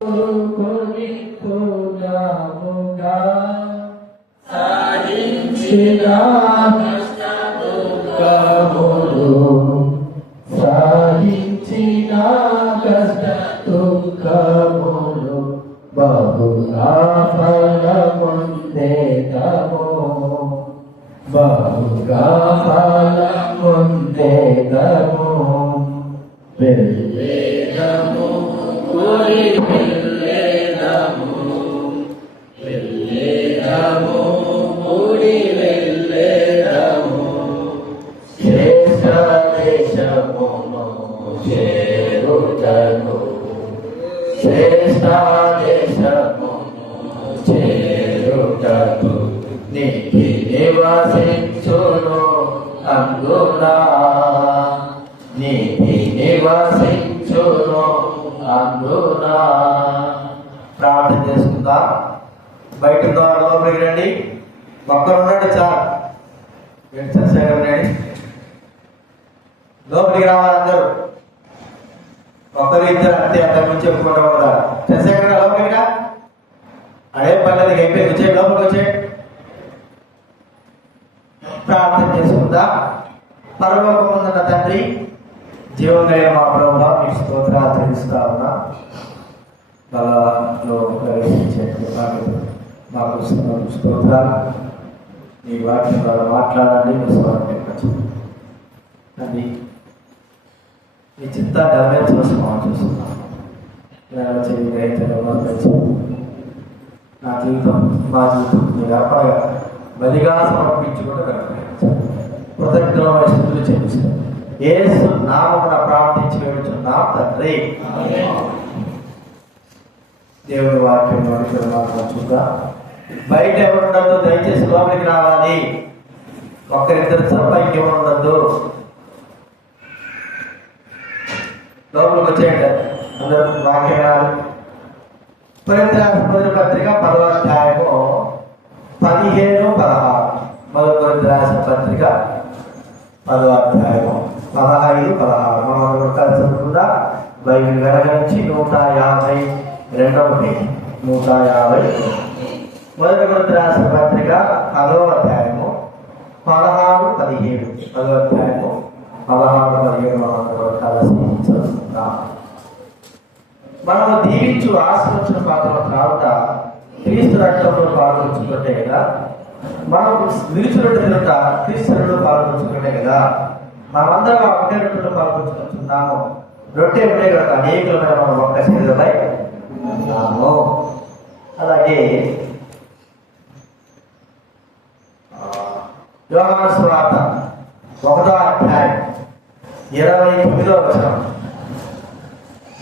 సాధించిన కష్ట దుఃఖములు బహుగా ఫలముందేదము బహుగా ఫలముందేదము వెళ్ళేదము గురి వెళ్ళేదము వెళ్ళేదము గుడి వెళ్ళేదము శ్రేష్ఠ దేశమును చేరుటను శ్రేష్ఠ దేశమును చేరుటను నీతి నివసించును అందునా నీతి నివసించును అందునా. ప్రార్థన చేసుకుందా. బయట లోపలికి రండి. ఒక్కరున్నాడు చాలు. రండి, లోపలికి రావాలి అందరూ. ఒకరు ఇద్దరు అంతే, అంతకు మించి చెప్పుకుంటా కూడా. చంద్రశేఖర్ లోపలికి రా. అదే పర్లేదు, అయిపోయింది. వచ్చే లోపలికి వచ్చే. ప్రార్థన చేసుకుందా. పరలోకమున్న తండ్రి, జీవం కలిగిన మా ప్రభువా, మీకు స్తోత్రాలు తెలుస్తా ఉన్నా. బలలో ప్రవేశించే మాకు స్తోత్రాలు. నీ వాక్యం ద్వారా మాట్లాడండి. అండి ఈ చిత్తాన్ని నెరవేర్చవలసిన చూస్తున్నాను. నా జీవితం మా జీవితం మీ వ్యాపార బలిగా సమర్పించుకుంటూ కృతజ్ఞతమైన స్థితులు చెల్లిస్తాను. యేసు నామమున ప్రార్థించి వేడుచున్నాం తండ్రి. దేవుడి వాక్యం చూద్దాం. బయట ఎవరు ఉండద్దు, దయచేసి లోపలికి రావాలి. ఒక్కరిద్దరు తప్ప ఇంకెవరు ఉండద్దు. లోపలికి వచ్చేయండి అందరూ. వాక్యం కొరింథీయులకు పత్రిక 10వ అధ్యాయము 17-16. కొరింథీయులకు రాసిన పత్రిక 10వ అధ్యాయము 15-16. మనం కలిసి కూడా బైబిల్ వెనక నుంచి 152వ పేజీ 150. మొదటి కొరింథీయులకు రాసిన పత్రిక 10వ అధ్యాయము 16-17. 10వ అధ్యాయము 16-17 మనం కలిసి చదువుకుందాం. మనము దీవించు ఆశ్రయించిన పాత్రలు కావుట క్రీస్తు రక్తంలో పాల్గొంచుకుంటే కదా. మనం విరుచురొట్టె తిరుగుట క్రీస్తు రొట్టెలో పాల్గొంచుకుంటే కదా. మనమందరం ఒకటే రొట్టెలో పాల్గొంచుకుంటున్నాము. రొట్టె ఒకటే కదా, అనేకమైన మనం ఒక్క శరీరమై ఉన్నాము. అలాగే యోహాను సువార్త 1వ అధ్యాయం 29వ వచనం.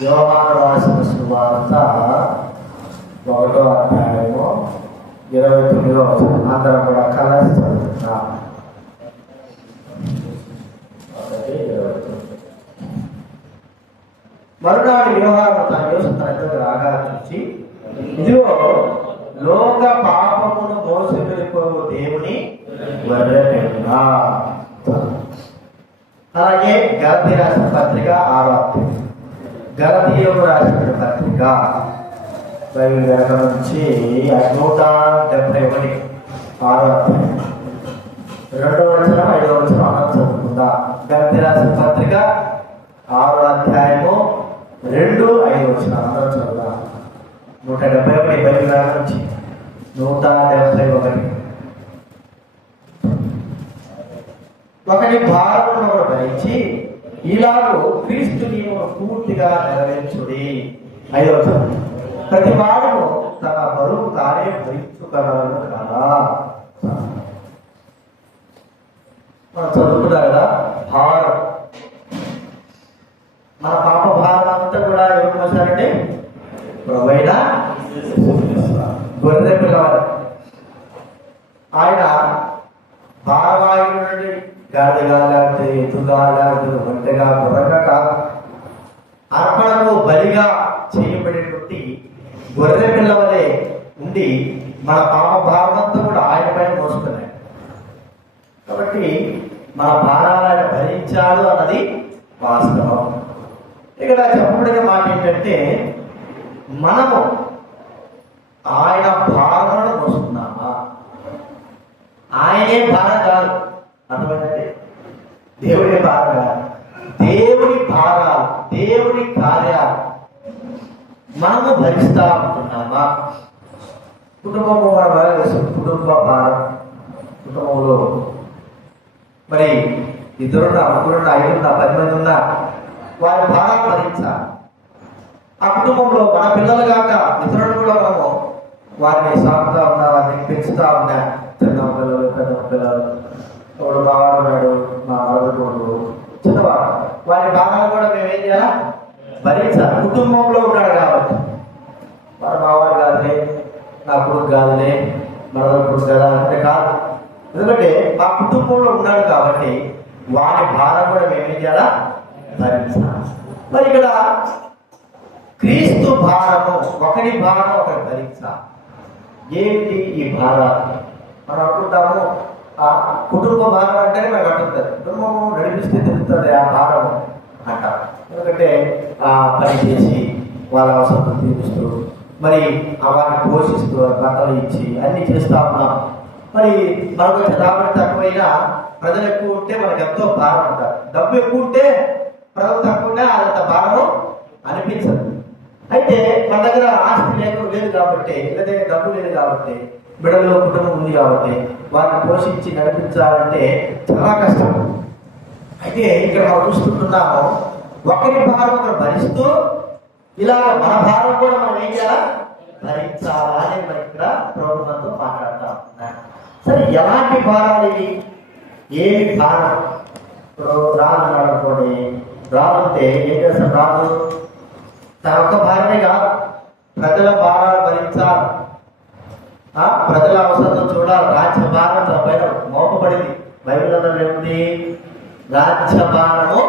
యోహాను రాసిన సువార్త 1వ అధ్యాయము 29వ వచనం. అందరం కూడా కలిసి చదువుతున్నాం. మరునాడు యోహాను తన యోసేపు రాగా చూసి, ఇదిగో లోక పాపమును మోసుకెళ్ళిపోవు దేవుని గొర్రెపిల్ల. అలాగే గలతీ రాసిన పత్రిక 6వ అధ్యాయం. గలతీయులకు రాసిన పత్రిక బైబిల్ వెనక నుంచి 171 6వ అధ్యాయం 2వ వచనం 5వ వచనం అన్నం చదువుకుందా. గలతీ రాసిన పత్రిక 6వ అధ్యాయము 2, 5 వచనం అందరం చదువుదా. 171 బైబిల్ వెనక నుంచి 171. ఒకటి భారమును భరించి ఇలాగూ క్రీస్తు నియమము పూర్తిగా నెరవేర్చుడి. 5వ వచనం. ప్రతి వాడును తన బరువు తానే భరించుకోగలను కదా. మనం చదువుకున్నా కదా, భారం. మన పాప భారం అంతా కూడా ఎవరు మోసారంటే ప్రభువైన గొర్రె పిల్లవాడు. ఆయన భారవాయుడు నుండి గాడిగా లేకపోతే ఎత్తుగా లేకపోతే ఒంటగా గుర్రంగా కాదు, అర్పణకు బలిగా చేయబడేటువంటి గొర్రె పిల్లవలే ఉండి మన పాప భారమంతా కూడా ఆయన పైన మోసుకున్నాయి. కాబట్టి మన భారాలను భరించాడు అన్నది వాస్తవం. ఇక్కడ చెప్పబడిన మాట ఏంటంటే మనము ఆయన భారములను మోస్తున్నామా? ఆయనే భారం కాదు, అర్థమైందండి? దేవుడి భారం కాదు, దేవుడి భారాలు, దేవుడి కార్యాలు మనము భరిస్తా ఉంటున్నామా? కుటుంబము మన బాగా తెలుసు, కుటుంబ భారం. కుటుంబంలో మరి ఇద్దరున్నా, ముగ్గురున్నా, ఐదున్నా, 10 మంది ఉన్నా వారి భారాలు భరించాలి. ఆ కుటుంబంలో మన పిల్లలు కాక ఇతరులు కూడా మనము వారిని సాగుతా ఉన్నా, వారిని పెంచుతా ఉన్నా. చిన్న పిల్లలు, పెద్ద పిల్లలు, వాడు బావాడు, మా అడుగుడు చిన్నవాడు, వారి భారాలు కూడా మేము ఏం చేయాలా? భరించాలి. కుటుంబంలో ఉన్నాడు కాబట్టి వాడు మావాడు కాదులే, నా కొడుకు కాదులే, మన కొడుకు కదా అంటే కాదు. ఎందుకంటే మా కుటుంబంలో ఉన్నాడు కాబట్టి వారి భారం కూడా మేమేం చేయాలా? భరించాలి. మరి ఇక్కడ క్రీస్తు భారము, ఒకరి భారం ఒకరి భరించాలి. ఏంటి ఈ భారాలు? మనం అనుకుంటాము ఆ కుటుంబ భారం అంటేనే మనకు అంటుంది, కుటుంబము నడిపిస్తే తిరుగుతుంది ఆ భారం అంటాం. ఎందుకంటే ఆ పని చేసి వాళ్ళ అవసరం తీరుస్తూ, మరి వారిని పోషిస్తూ, బట్టలు ఇచ్చి అన్ని చేస్తా ఉన్నాం. మరి మనకు వచ్చే రాబడి తక్కువైనా ప్రజలు ఎక్కువ ఉంటే మనకు ఎంతో భారం ఉంటారు. డబ్బు ఎక్కువ ఉంటే ప్రజలు తక్కువ ఉంటే అంత భారము అనిపించదు. అయితే మన దగ్గర ఆస్తి లేదు కాబట్టి, లేదా డబ్బు లేదు కాబట్టి, బిడ్డలో కుటుంబం ఉంది కాబట్టి వారిని పోషించి నడిపించాలంటే చాలా కష్టం. అయితే ఇక్కడ మనం చూసుకుంటున్నాము, ఒకరి భారం ఒకరు భరిస్తూ ఇలా మన భారం కూడా మనం ఏం చేయాలా? భరించాలా అని మనం ఇక్కడ ప్రభుత్వంతో మాట్లాడుతూ ఉన్నాం. సరే, ఎలాంటి భారాలు ఇవి? ఏమి భారం? ఇప్పుడు రాజు అనుకోండి, రాజు ఉంటే ఏం చేస్తాం? రాజు తన ఒక్క భారమే కాదు, ప్రజల భారాలు భరించాలి, ప్రజల అవసరం చూడాలి. రాజ్య భారం తన పైన మోపబడింది. బైబిల్లో ఏముంది? రాజ్య భారము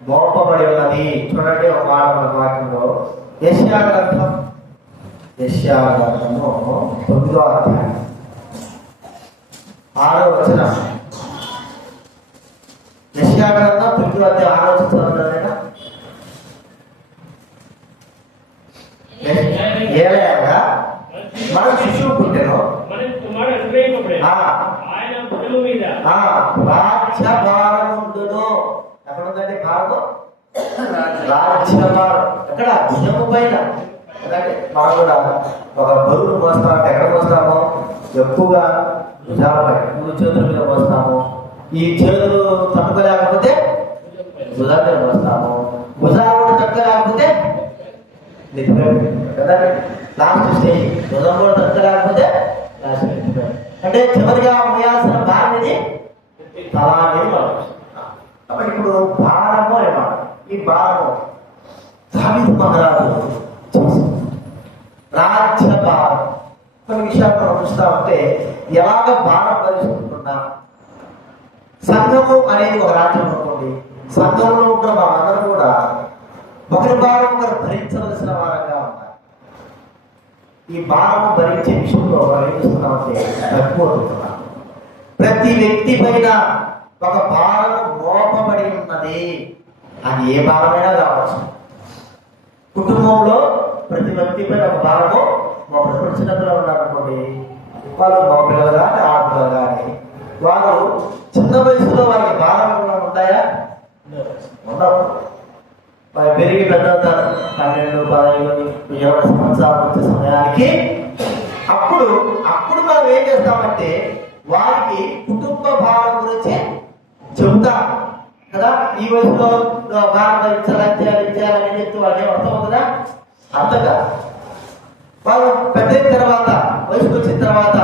మోపబడి ఉన్నది. చూడండి ఒక మాట మన వాక్యంలో, యెషయా గ్రంథము 9వ అధ్యాయం 6వ వచనం. యెషయా గ్రంథం 9వ అధ్యాయం 6వ వచనం. ఏలయనగా మన శిశువు పుట్టెను, రాజ్యభారముండును. ఎక్కడ ఉందండి భారతం? రాజ్యభారం ఎక్కడ? భుజము పైన. మనం కూడా ఒక బరువును మోస్తామంటే ఎక్కడ మోస్తాము? ఎక్కువగా భుజాలపై, 3 చేతుల మీద మోస్తాము. ఈ చేతులు తట్టుకోలేకపోతే భుజాల మీద మోస్తాము. భుజాలు కూడా తట్టుకోలేకపోతే కదా లాస్ట్ స్టేజ్. భుజం కూడా తట్టుకోలేకపోతే లాస్ట్ స్టేజ్. అంటే చివరిగా మోయాల్సిన భారమిది తల అనేది మనం. కాబట్టి ఇప్పుడు భారము అన్నమాట. ఈ భారము దావీదు మహారాజు రాజ్య భారం. కొన్ని విషయాలు మనం చూస్తా ఉంటే ఎలాగ భారం భరిస్తుంటున్నా. సంఘము అనేది ఒక రాజ్యం అనుకోండి. సంఘంలో ఉన్న వాళ్ళందరూ కూడా ఒకరి భారం ఒకరు భరించవలసిన వారంగా ఉన్నారు. ఈ భారము భరించే విషయంలో మనం ఏం చూస్తున్నామంటే తగ్గిపోతున్నాం. ప్రతి వ్యక్తి పైన ఒక భారము మోపబడి ఉన్నది. అది ఏ భారమైనా కావచ్చు. కుటుంబంలో ప్రతి వ్యక్తి పైన ఒక భారము మోపబడి. చిన్నపిల్లలు ఉన్నారనుకోండి, వాళ్ళు మగపిల్లలు కానీ ఆడపిల్లలు కానీ, వాళ్ళు చిన్న వయసులో వారికి భారం ఏమైనా ఉంటాయా? ఉండవు. వారి పెరిగి పెద్ద 12, 15, 20 సంవత్సరాలు వచ్చే సమయానికి అప్పుడు మనం ఏం చేస్తామంటే వారికి కుటుంబ భారం గురించి చెబుతాం కదా. ఈ వయసులో భారం ఇచ్చాలని చెప్తూ వాళ్ళకి అర్థం అవుతుందా? అంతగా వాళ్ళు పెద్ద తర్వాత, వయసుకు వచ్చిన తర్వాత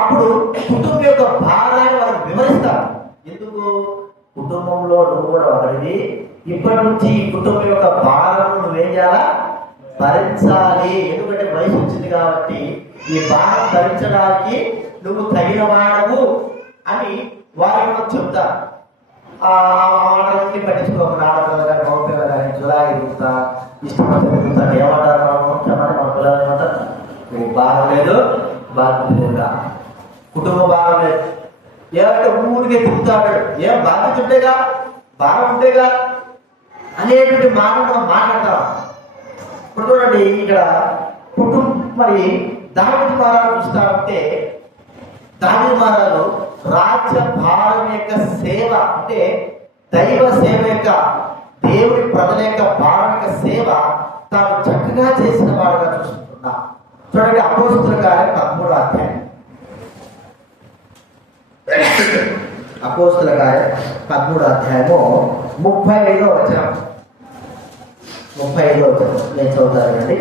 అప్పుడు కుటుంబం యొక్క భారాన్ని వాళ్ళకి వివరిస్తారు. ఎందుకు? కుటుంబంలో నువ్వు కూడా ఒకరిది. ఇప్పటి నుంచి ఈ కుటుంబం యొక్క భారం నువ్వేం చేయాలా? భరించాలి. ఎందుకంటే వయసు వచ్చింది కాబట్టి ఈ భారం భరించడానికి నువ్వు తగిన వాడవు అని వారికి మనం చెప్తారు. ఆడలన్నీ పట్టించుకోకుండా ఆడపిల్ల కానీ మగపిల్ల కానీ జులాయి తిరుగుతా, ఇష్టపడి తిరుగుతాను. ఏమంటారు? మన పిల్లలు ఏమంటారు? నీకు భారం లేదు, బాధ్యత లేదా, కుటుంబ భారం లేదు. ఏమంటే ఊరికే తిరుగుతాడు. ఏం బాధ్యత ఉంటేగా, భారం ఉంటేగా అనేటువంటి మాట మనం మాట్లాడతాం. ఇప్పుడు చూడండి ఇక్కడ మరి దావీదు మహారాజు చూస్తా ఉంటే దావీదు మహారాజు రాజ్య భారం యొక్క సేవ అంటే దైవ సేవ యొక్క దేవుడి ప్రజల యొక్క భారం యొక్క సేవ తాను చక్కగా చేసిన వాడుగా చూసుకుంటున్నా. చూడండి అపోస్తుల కార్యం 13వ అధ్యాయం. అపోస్తుల కార్యం 13వ అధ్యాయము 35వ వచనం. 35వ వచనం నేను చదువుతానండి.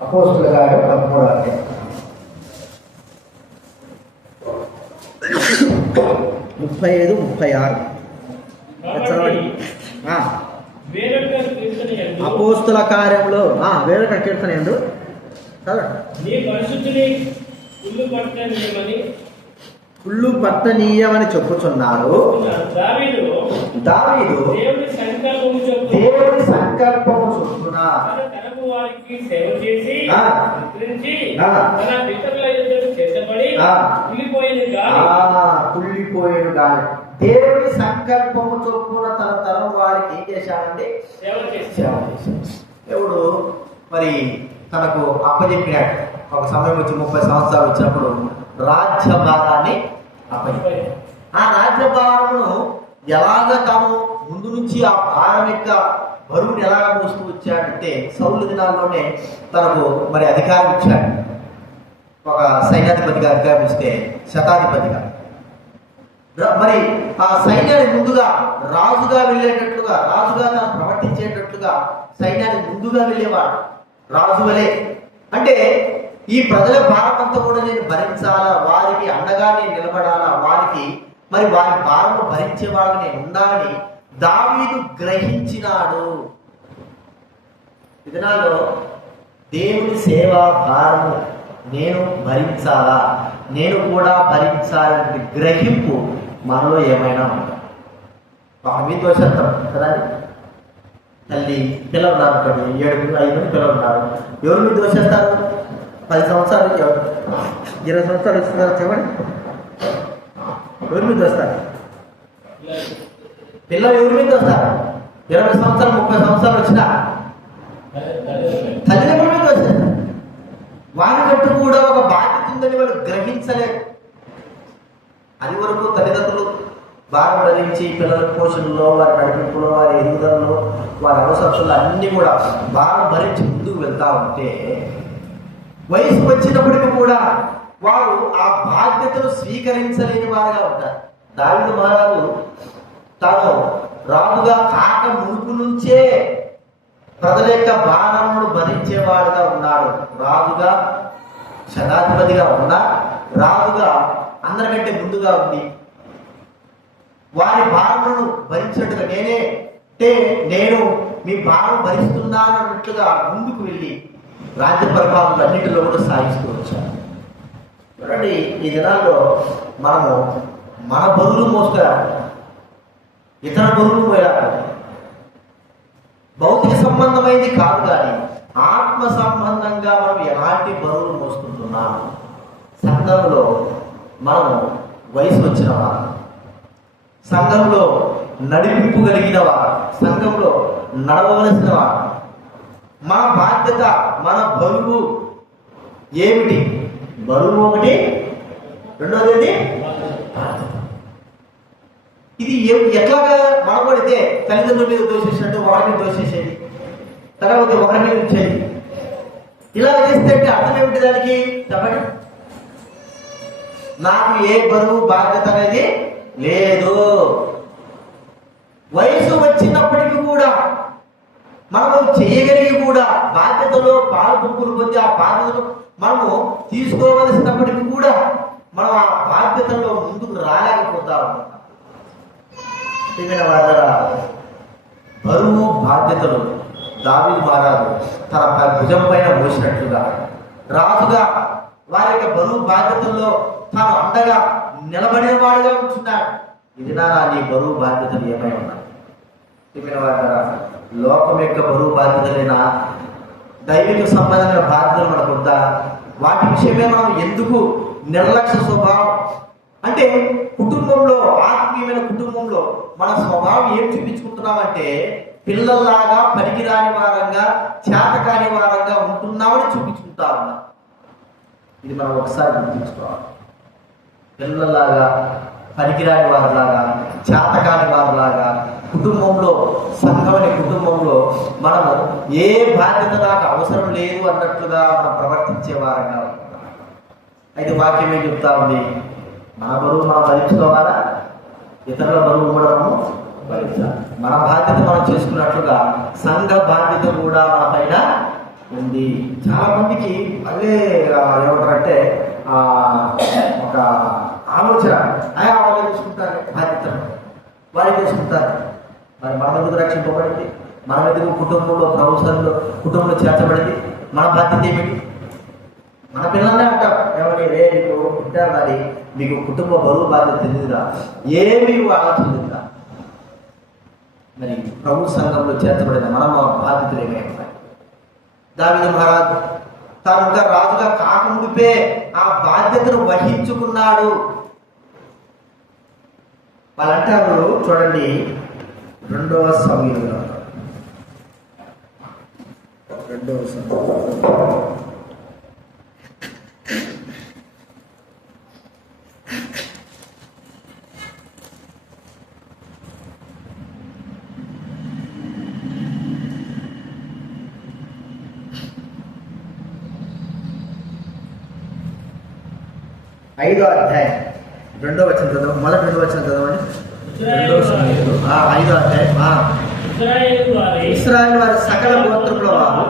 అపోస్తుల కార్యం 13వ అధ్యాయం 35, 36. అపోస్తుల కార్యంలో వేరొక కీర్తన ఎందు కుళ్ళు పట్టనీయమని చెప్పుచున్నారు. దావీదు దేవుని సంకల్పము చొప్పున కుళ్ళిపోయిన గాలి దేవుని సంకల్పము చొప్పున తన తరం వారికి ఏం చేశాడండి? సేవ చేశాడు. దేవుడు మరి తనకు అప్పచెప్పినాడు. ఒక సమయం వచ్చి 30 సంవత్సరాలు వచ్చినప్పుడు రాజ్యభారాన్ని అప్పచెప్పాడు. ఆ రాజ్యభారమును ఎలాగ తాను ముందు నుంచి ఆ భారం యొక్క బరువుని ఎలాగ మోస్తూ వచ్చాడంటే సౌలు దినాల్లోనే తనకు మరి అధికారం ఇచ్చాడు. ఒక సైన్యాధిపతిగా అధికారం ఇస్తే శతాధిపతిగా మరి ఆ సైన్యాన్ని ముందుగా రాజుగా వెళ్ళేటట్లుగా రాజుగా తాను ప్రవర్తించేటట్లుగా సైన్యాన్ని ముందుగా వెళ్ళేవాడు రాజు వలే. అంటే ఈ ప్రజల భారం అంతా కూడా నేను భరించాలా, వారికి అండగా నేను నిలబడాలా, వారికి మరి వారి భారము భరించేవాడు నేను ఉండాలని దావీదు గ్రహించినాడు. ఈ దినాల్లో దేవుని సేవా భారము నేను భరించాలా, నేను కూడా భరించాలనే గ్రహింపు మనలో ఏమైనా ఉందా? ఒక మీద దోషేస్తాం కదా. తల్లి పిల్లలు ఉన్నారు అనుకోండి, 7, 5 పిల్లలు ఉన్నారు. ఎవరు మీద దోషేస్తారు? 10 సంవత్సరాలు 20 సంవత్సరాలు వచ్చిన తర్వాత చెప్పండి, ఎవరి మీద వస్తారు? పిల్లలు ఎవరి మీద వస్తారు? 20 సంవత్సరాలు 30 సంవత్సరాలు వచ్చినా తల్లిదండ్రుల మీద వచ్చారు. వారికంటూ కూడా ఒక బాధ్యత ఉందని వాళ్ళు గ్రహించలేరు. అది వరకు తల్లిదండ్రులు భారం ధరించి పిల్లల పోషణలో, వారి నడిపింపులో, వారి ఎదుగుదలలో, వారి అవసరాలు అన్నీ కూడా భారం భరించి ముందుకు వెళ్తా ఉంటే వయసు వచ్చినప్పటికీ కూడా వారు ఆ బాధ్యతను స్వీకరించలేని వారుగా ఉంటారు. దావీదు మహారాజు తాను రాజుగా కాక మునుపు నుంచే ప్రజల యొక్క భారమును భరించేవాడుగా ఉన్నాడు. రాజుగా శతాధిపతిగా ఉన్నా రాజుగా అందరికంటే ముందుగా ఉంది. వారి భారములను భరించినట్టుగా నేను మీ భారం భరిస్తున్నాను అన్నట్లుగా ముందుకు వెళ్ళి రాజ్య పరిపాలన అన్నింటిలో కూడా సాగిస్తూ వచ్చారు. చూడండి, ఈ దినాల్లో మనము మన బరువులు మోసుగా ఇతర బరువులు పోయాలి. భౌతిక సంబంధమైనది కాదు, కానీ ఆత్మ సంబంధంగా మనం ఎలాంటి బరువులు మోసుకుంటున్నాము? సంఘంలో మనము వయసు వచ్చిన వారు, సంఘంలో నడిపింపు కలిగిన వారు, సంఘంలో నడవవలసిన వారు, మన బాధ్యత, మన బరువు ఏమిటి? బరువు ఒకటి, రెండోది ఇది ఎట్లాగా మనపడితే తల్లిదండ్రుల మీద దోషేసినట్టు వారి మీద దోషేసేది, తర్వాత ఒకరి మీద ఉంచేది. ఇలా చేస్తే అర్థం ఏమిటి దానికి? చెప్పండి. నాకు ఏ బరువు బాధ్యత అనేది లేదు. వయసు వచ్చినప్పటికీ కూడా మనము చేయగలిగి కూడా బాధ్యతలో పాల్పొంపులు పొంది ఆ బాధ్యతను మనము తీసుకోవలసినప్పటికీ కూడా మనం ఆ బాధ్యతలో ముందుకు రాలేకపోతా ఉన్నాం. బరువు బాధ్యతలు దావీదు మహారాజు తన భుజం పైన మోసినట్లుగా రాజుగా వారి యొక్క బరువు బాధ్యతల్లో తాను అండగా నిలబడిన వాడుగా ఉంటున్నాడు. ఇది నీ బరువు బాధ్యతలు ఏమై ఉన్నాయి? లోకం యొక్క బరువు బాధ్యతలైనా దైవిక సంబంధమైన బాధ్యతలు మనకు ఉందా? వాటి విషయమే మనం ఎందుకు నిర్లక్ష్య స్వభావం? అంటే కుటుంబంలో, ఆత్మీయమైన కుటుంబంలో మన స్వభావం ఏం చూపించుకుంటున్నామంటే పిల్లల్లాగా పనికిరాని వారంగా చేతకాని వారంగా ఉంటున్నామని చూపించుకుంటా ఉన్నాం. ఇది మనం ఒకసారి గుర్తుంచుకోవాలి. పిల్లల్లాగా పనికిరాని వారిలాగా చేతకాని వారిలాగా కుటుంబంలో, సంఘం అనే కుటుంబంలో మనము ఏ బాధ్యత నాకు అవసరం లేదు అన్నట్లుగా మనం ప్రవర్తించే వారంగా ఉంటున్నాం. అయితే వాక్యం ఏం చెప్తా ఉంది? మన బరువు మనం భరించుకోవాలా, ఇతరుల బరువు కూడా మనం భరించాలి. మన బాధ్యత మనం చేసుకున్నట్లుగా సంఘ బాధ్యత కూడా మన పైన ఉంది. చాలా మందికి అదే ఏమంటారంటే ఒక ఆలోచన, వాళ్ళు చేసుకుంటారు బాధ్యతను, వారు చేసుకుంటారు. మరి మన ఎందుకు రక్షింపబడింది? మన ఎందుకు కుటుంబంలో ప్రవసరంలో కుటుంబంలో చేర్చబడింది? మన బాధ్యత ఏమిటి? మన పిల్లల్నే అంటాం, ఏమని రే నీకు పుట్టారు మరి మీకు కుటుంబ బరువు బాధ్యత తెలియదురా, ఏమీ ఆలోచించదురా. మరి ప్రభు సంఘంలో చేర్చబడిన మనం బాధ్యతలు ఏమైనా? దావీదు మహారాజు తాను ఇంకా రాజుగా కాకముడిపే ఆ బాధ్యతను వహించుకున్నాడు. వాళ్ళంటారు చూడండి, 2వ సమయంలో 5వ అధ్యాయం 2వ వచనం చదవండి. మొదటి 2వ వచనం చదవండి. 5వ అధ్యాయం. ఇశ్రాయేలు వారి సకల గోత్రముల వారు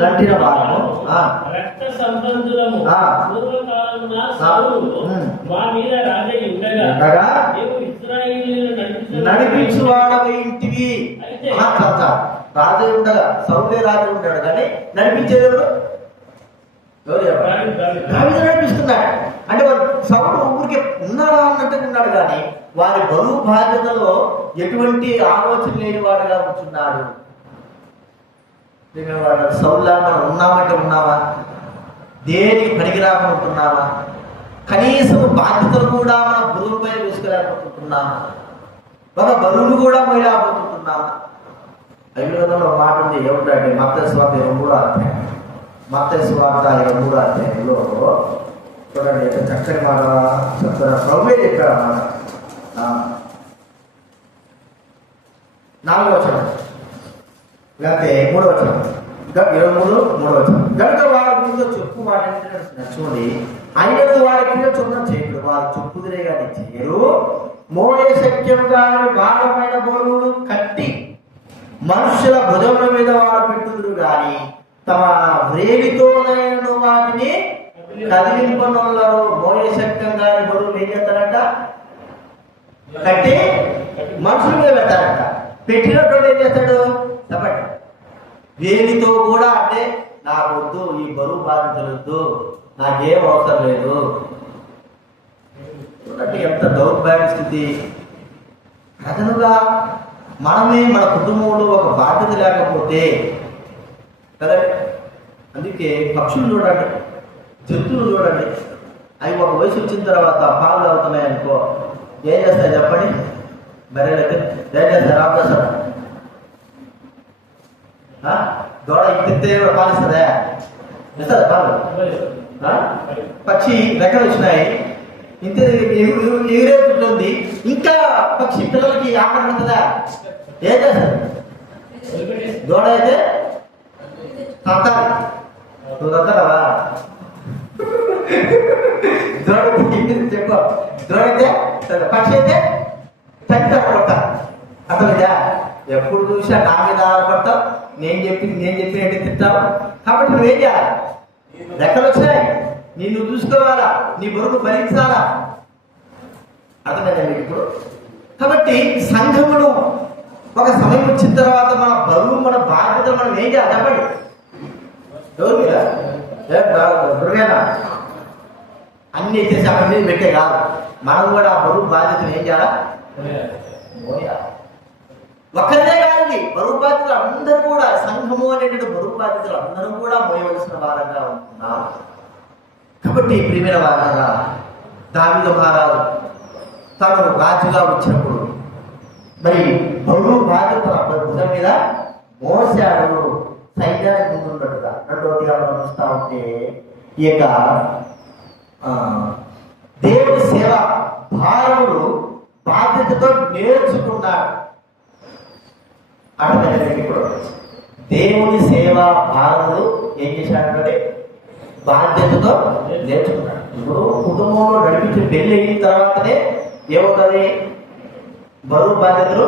నంటిన వారు రక్త సంబంధులము పూర్వకాలమున సౌలు మా మీద రాజయ్య ఉండగా నడిపించువాడవై ఇంటివి. రాజు ఉండగా సౌలే రాజు ఉంటాడు, కానీ నడిపించేది ఎవరు? దావీదు నడిపిస్తున్నాడు. అంటే వాడు సౌలు ఊరికి ఉన్నాడా అన్నట్టు ఉన్నాడు, కానీ వారి బరువు బాధ్యతలో ఎటువంటి ఆలోచన లేని వాడుగా ఉంటున్నాడు. సౌలా మనం ఉన్నామంటే ఉన్నావా? దేనికి పనికిరాకుండా ఉంటున్నావా? కనీసం బాధ్యతలు కూడా మన బరువుపై వేసుకోలేకపోతున్నామా? మన బరువులు కూడా మొయ్యలేకపోతున్నామా? బైబిల్లో మాట ఉంది, ఏమిటంటే మత్తయి సువార్త 23వ అధ్యాయం. మత్తయి సువార్త 23వ అధ్యాయంలో చూడండి, ఎంత చక్కని మాట చెప్తారు. ప్రభువే చెప్పారు అన్నమాట. 4వ వచనం లేకపోతే 3వ వచనం, 23 3వ వచనం. కనుక వారి ముందు చెప్పు వాటిని చూడండి, అయినది వారి క్రియ చున్న చేయడు, వారు చెప్పుదిరే కానీ చేయరు. మోయే శక్యంగా భారమైన బరువులు కట్టి మనుషుల భుజముల మీద వారు పెట్టుదురు గాని తమ వ్రేలితోనైన వాటిని కదిలింపనున్నారు. మోయే శక్యంగా బరువులు ఏం చేస్తారంట? కట్టి మనుషుల మీద పెట్టారంట. పెట్టినటువంటి ఏం చేస్తాడు చెప్పండి? వేలితో కూడా, అంటే నాకొద్దు, ఈ బరువు బాధ్యతలు వద్దు, నాకేం అవసరం లేదు. చూడండి ఎంత దౌర్భాగ్య స్థితి. ప్రజలుగా మనమే మన కుటుంబంలో ఒక బాధ్యత లేకపోతే కదండి. అందుకే పక్షులు చూడండి, జంతువులు చూడండి, అవి ఒక వయసు వచ్చిన తర్వాత పాలు తాగుతున్నాయి అనుకో, ఏం చేస్తాయి చెప్పండి? బర్రెలైతే ఏం చేస్తారు? రాబోసారు దూడ ఇంటితే కూడా పాలిస్తుందా? ఇస్తుంది పాలు. పక్షి రెక్కలు వచ్చినాయి, ఇంత ఎగిరేస్తుంది, ఇంకా పక్షి పిల్లలకి ఆకలి ఉంటుందా? ఏం చేస్తారు? దూడ అయితే తంతాలి. నువ్వు తంతావా? దూడ చెప్పు. దూడ అయితే పక్షి అయితే తగ్గుతారు కొడతా. అర్థమైందా? ఎప్పుడు చూసా నా మీద ఆధారపడతావు, నేను చెప్పినట్టు తింటావు. కాబట్టి నువ్వేం చేయాలి? రెక్కలు వచ్చాయి, నిన్ను చూసుకోవాలా, నీ బరువు భరించాలా. అర్థమైందా మీకు ఇప్పుడు? కాబట్టి సంఘములో ఒక సమయం వచ్చిన తర్వాత మన బరువు, మన బాధ్యత మనం ఏం చేయాలి చెప్పండి? ఎవరు మీద దుర్వేనా అన్ని ఎత్తేసి అక్కడి మీద పెట్టే కాదు, మనం కూడా ఆ బరువు బాధ్యతను ఏం చేయాలా? ఒక్కరినే కాదండి, బరువు బాధ్యతలు అందరూ కూడా, సంఘము అనేటువంటి బరువు బాధ్యతలు అందరూ కూడా మోయవలసిన వారంగా ఉంటున్నారు. కాబట్టి ప్రియమైన వారంగా దావీదు మహారాజు తను రాజుగా వచ్చినప్పుడు మరి బరువు బాధ్యత భుజం మీద మోసాడు, సైన్యానికి ముందున్నట్టుగా. రెండవదిగా మనం చూస్తా ఉంటే ఈ యొక్క దేవుని సేవ భారములు బాధ్యతతో నేర్చుకున్నాడు. అర్థమైంది. ఇప్పుడు దేవుని సేవ భారములు ఏం చేశాడంటే బాధ్యతతో నేర్చుకున్నాడు. ఇప్పుడు కుటుంబంలో నడిపించి పెళ్లి అయిన తర్వాతనే ఏమవుతుంది, బరువు బాధ్యతలు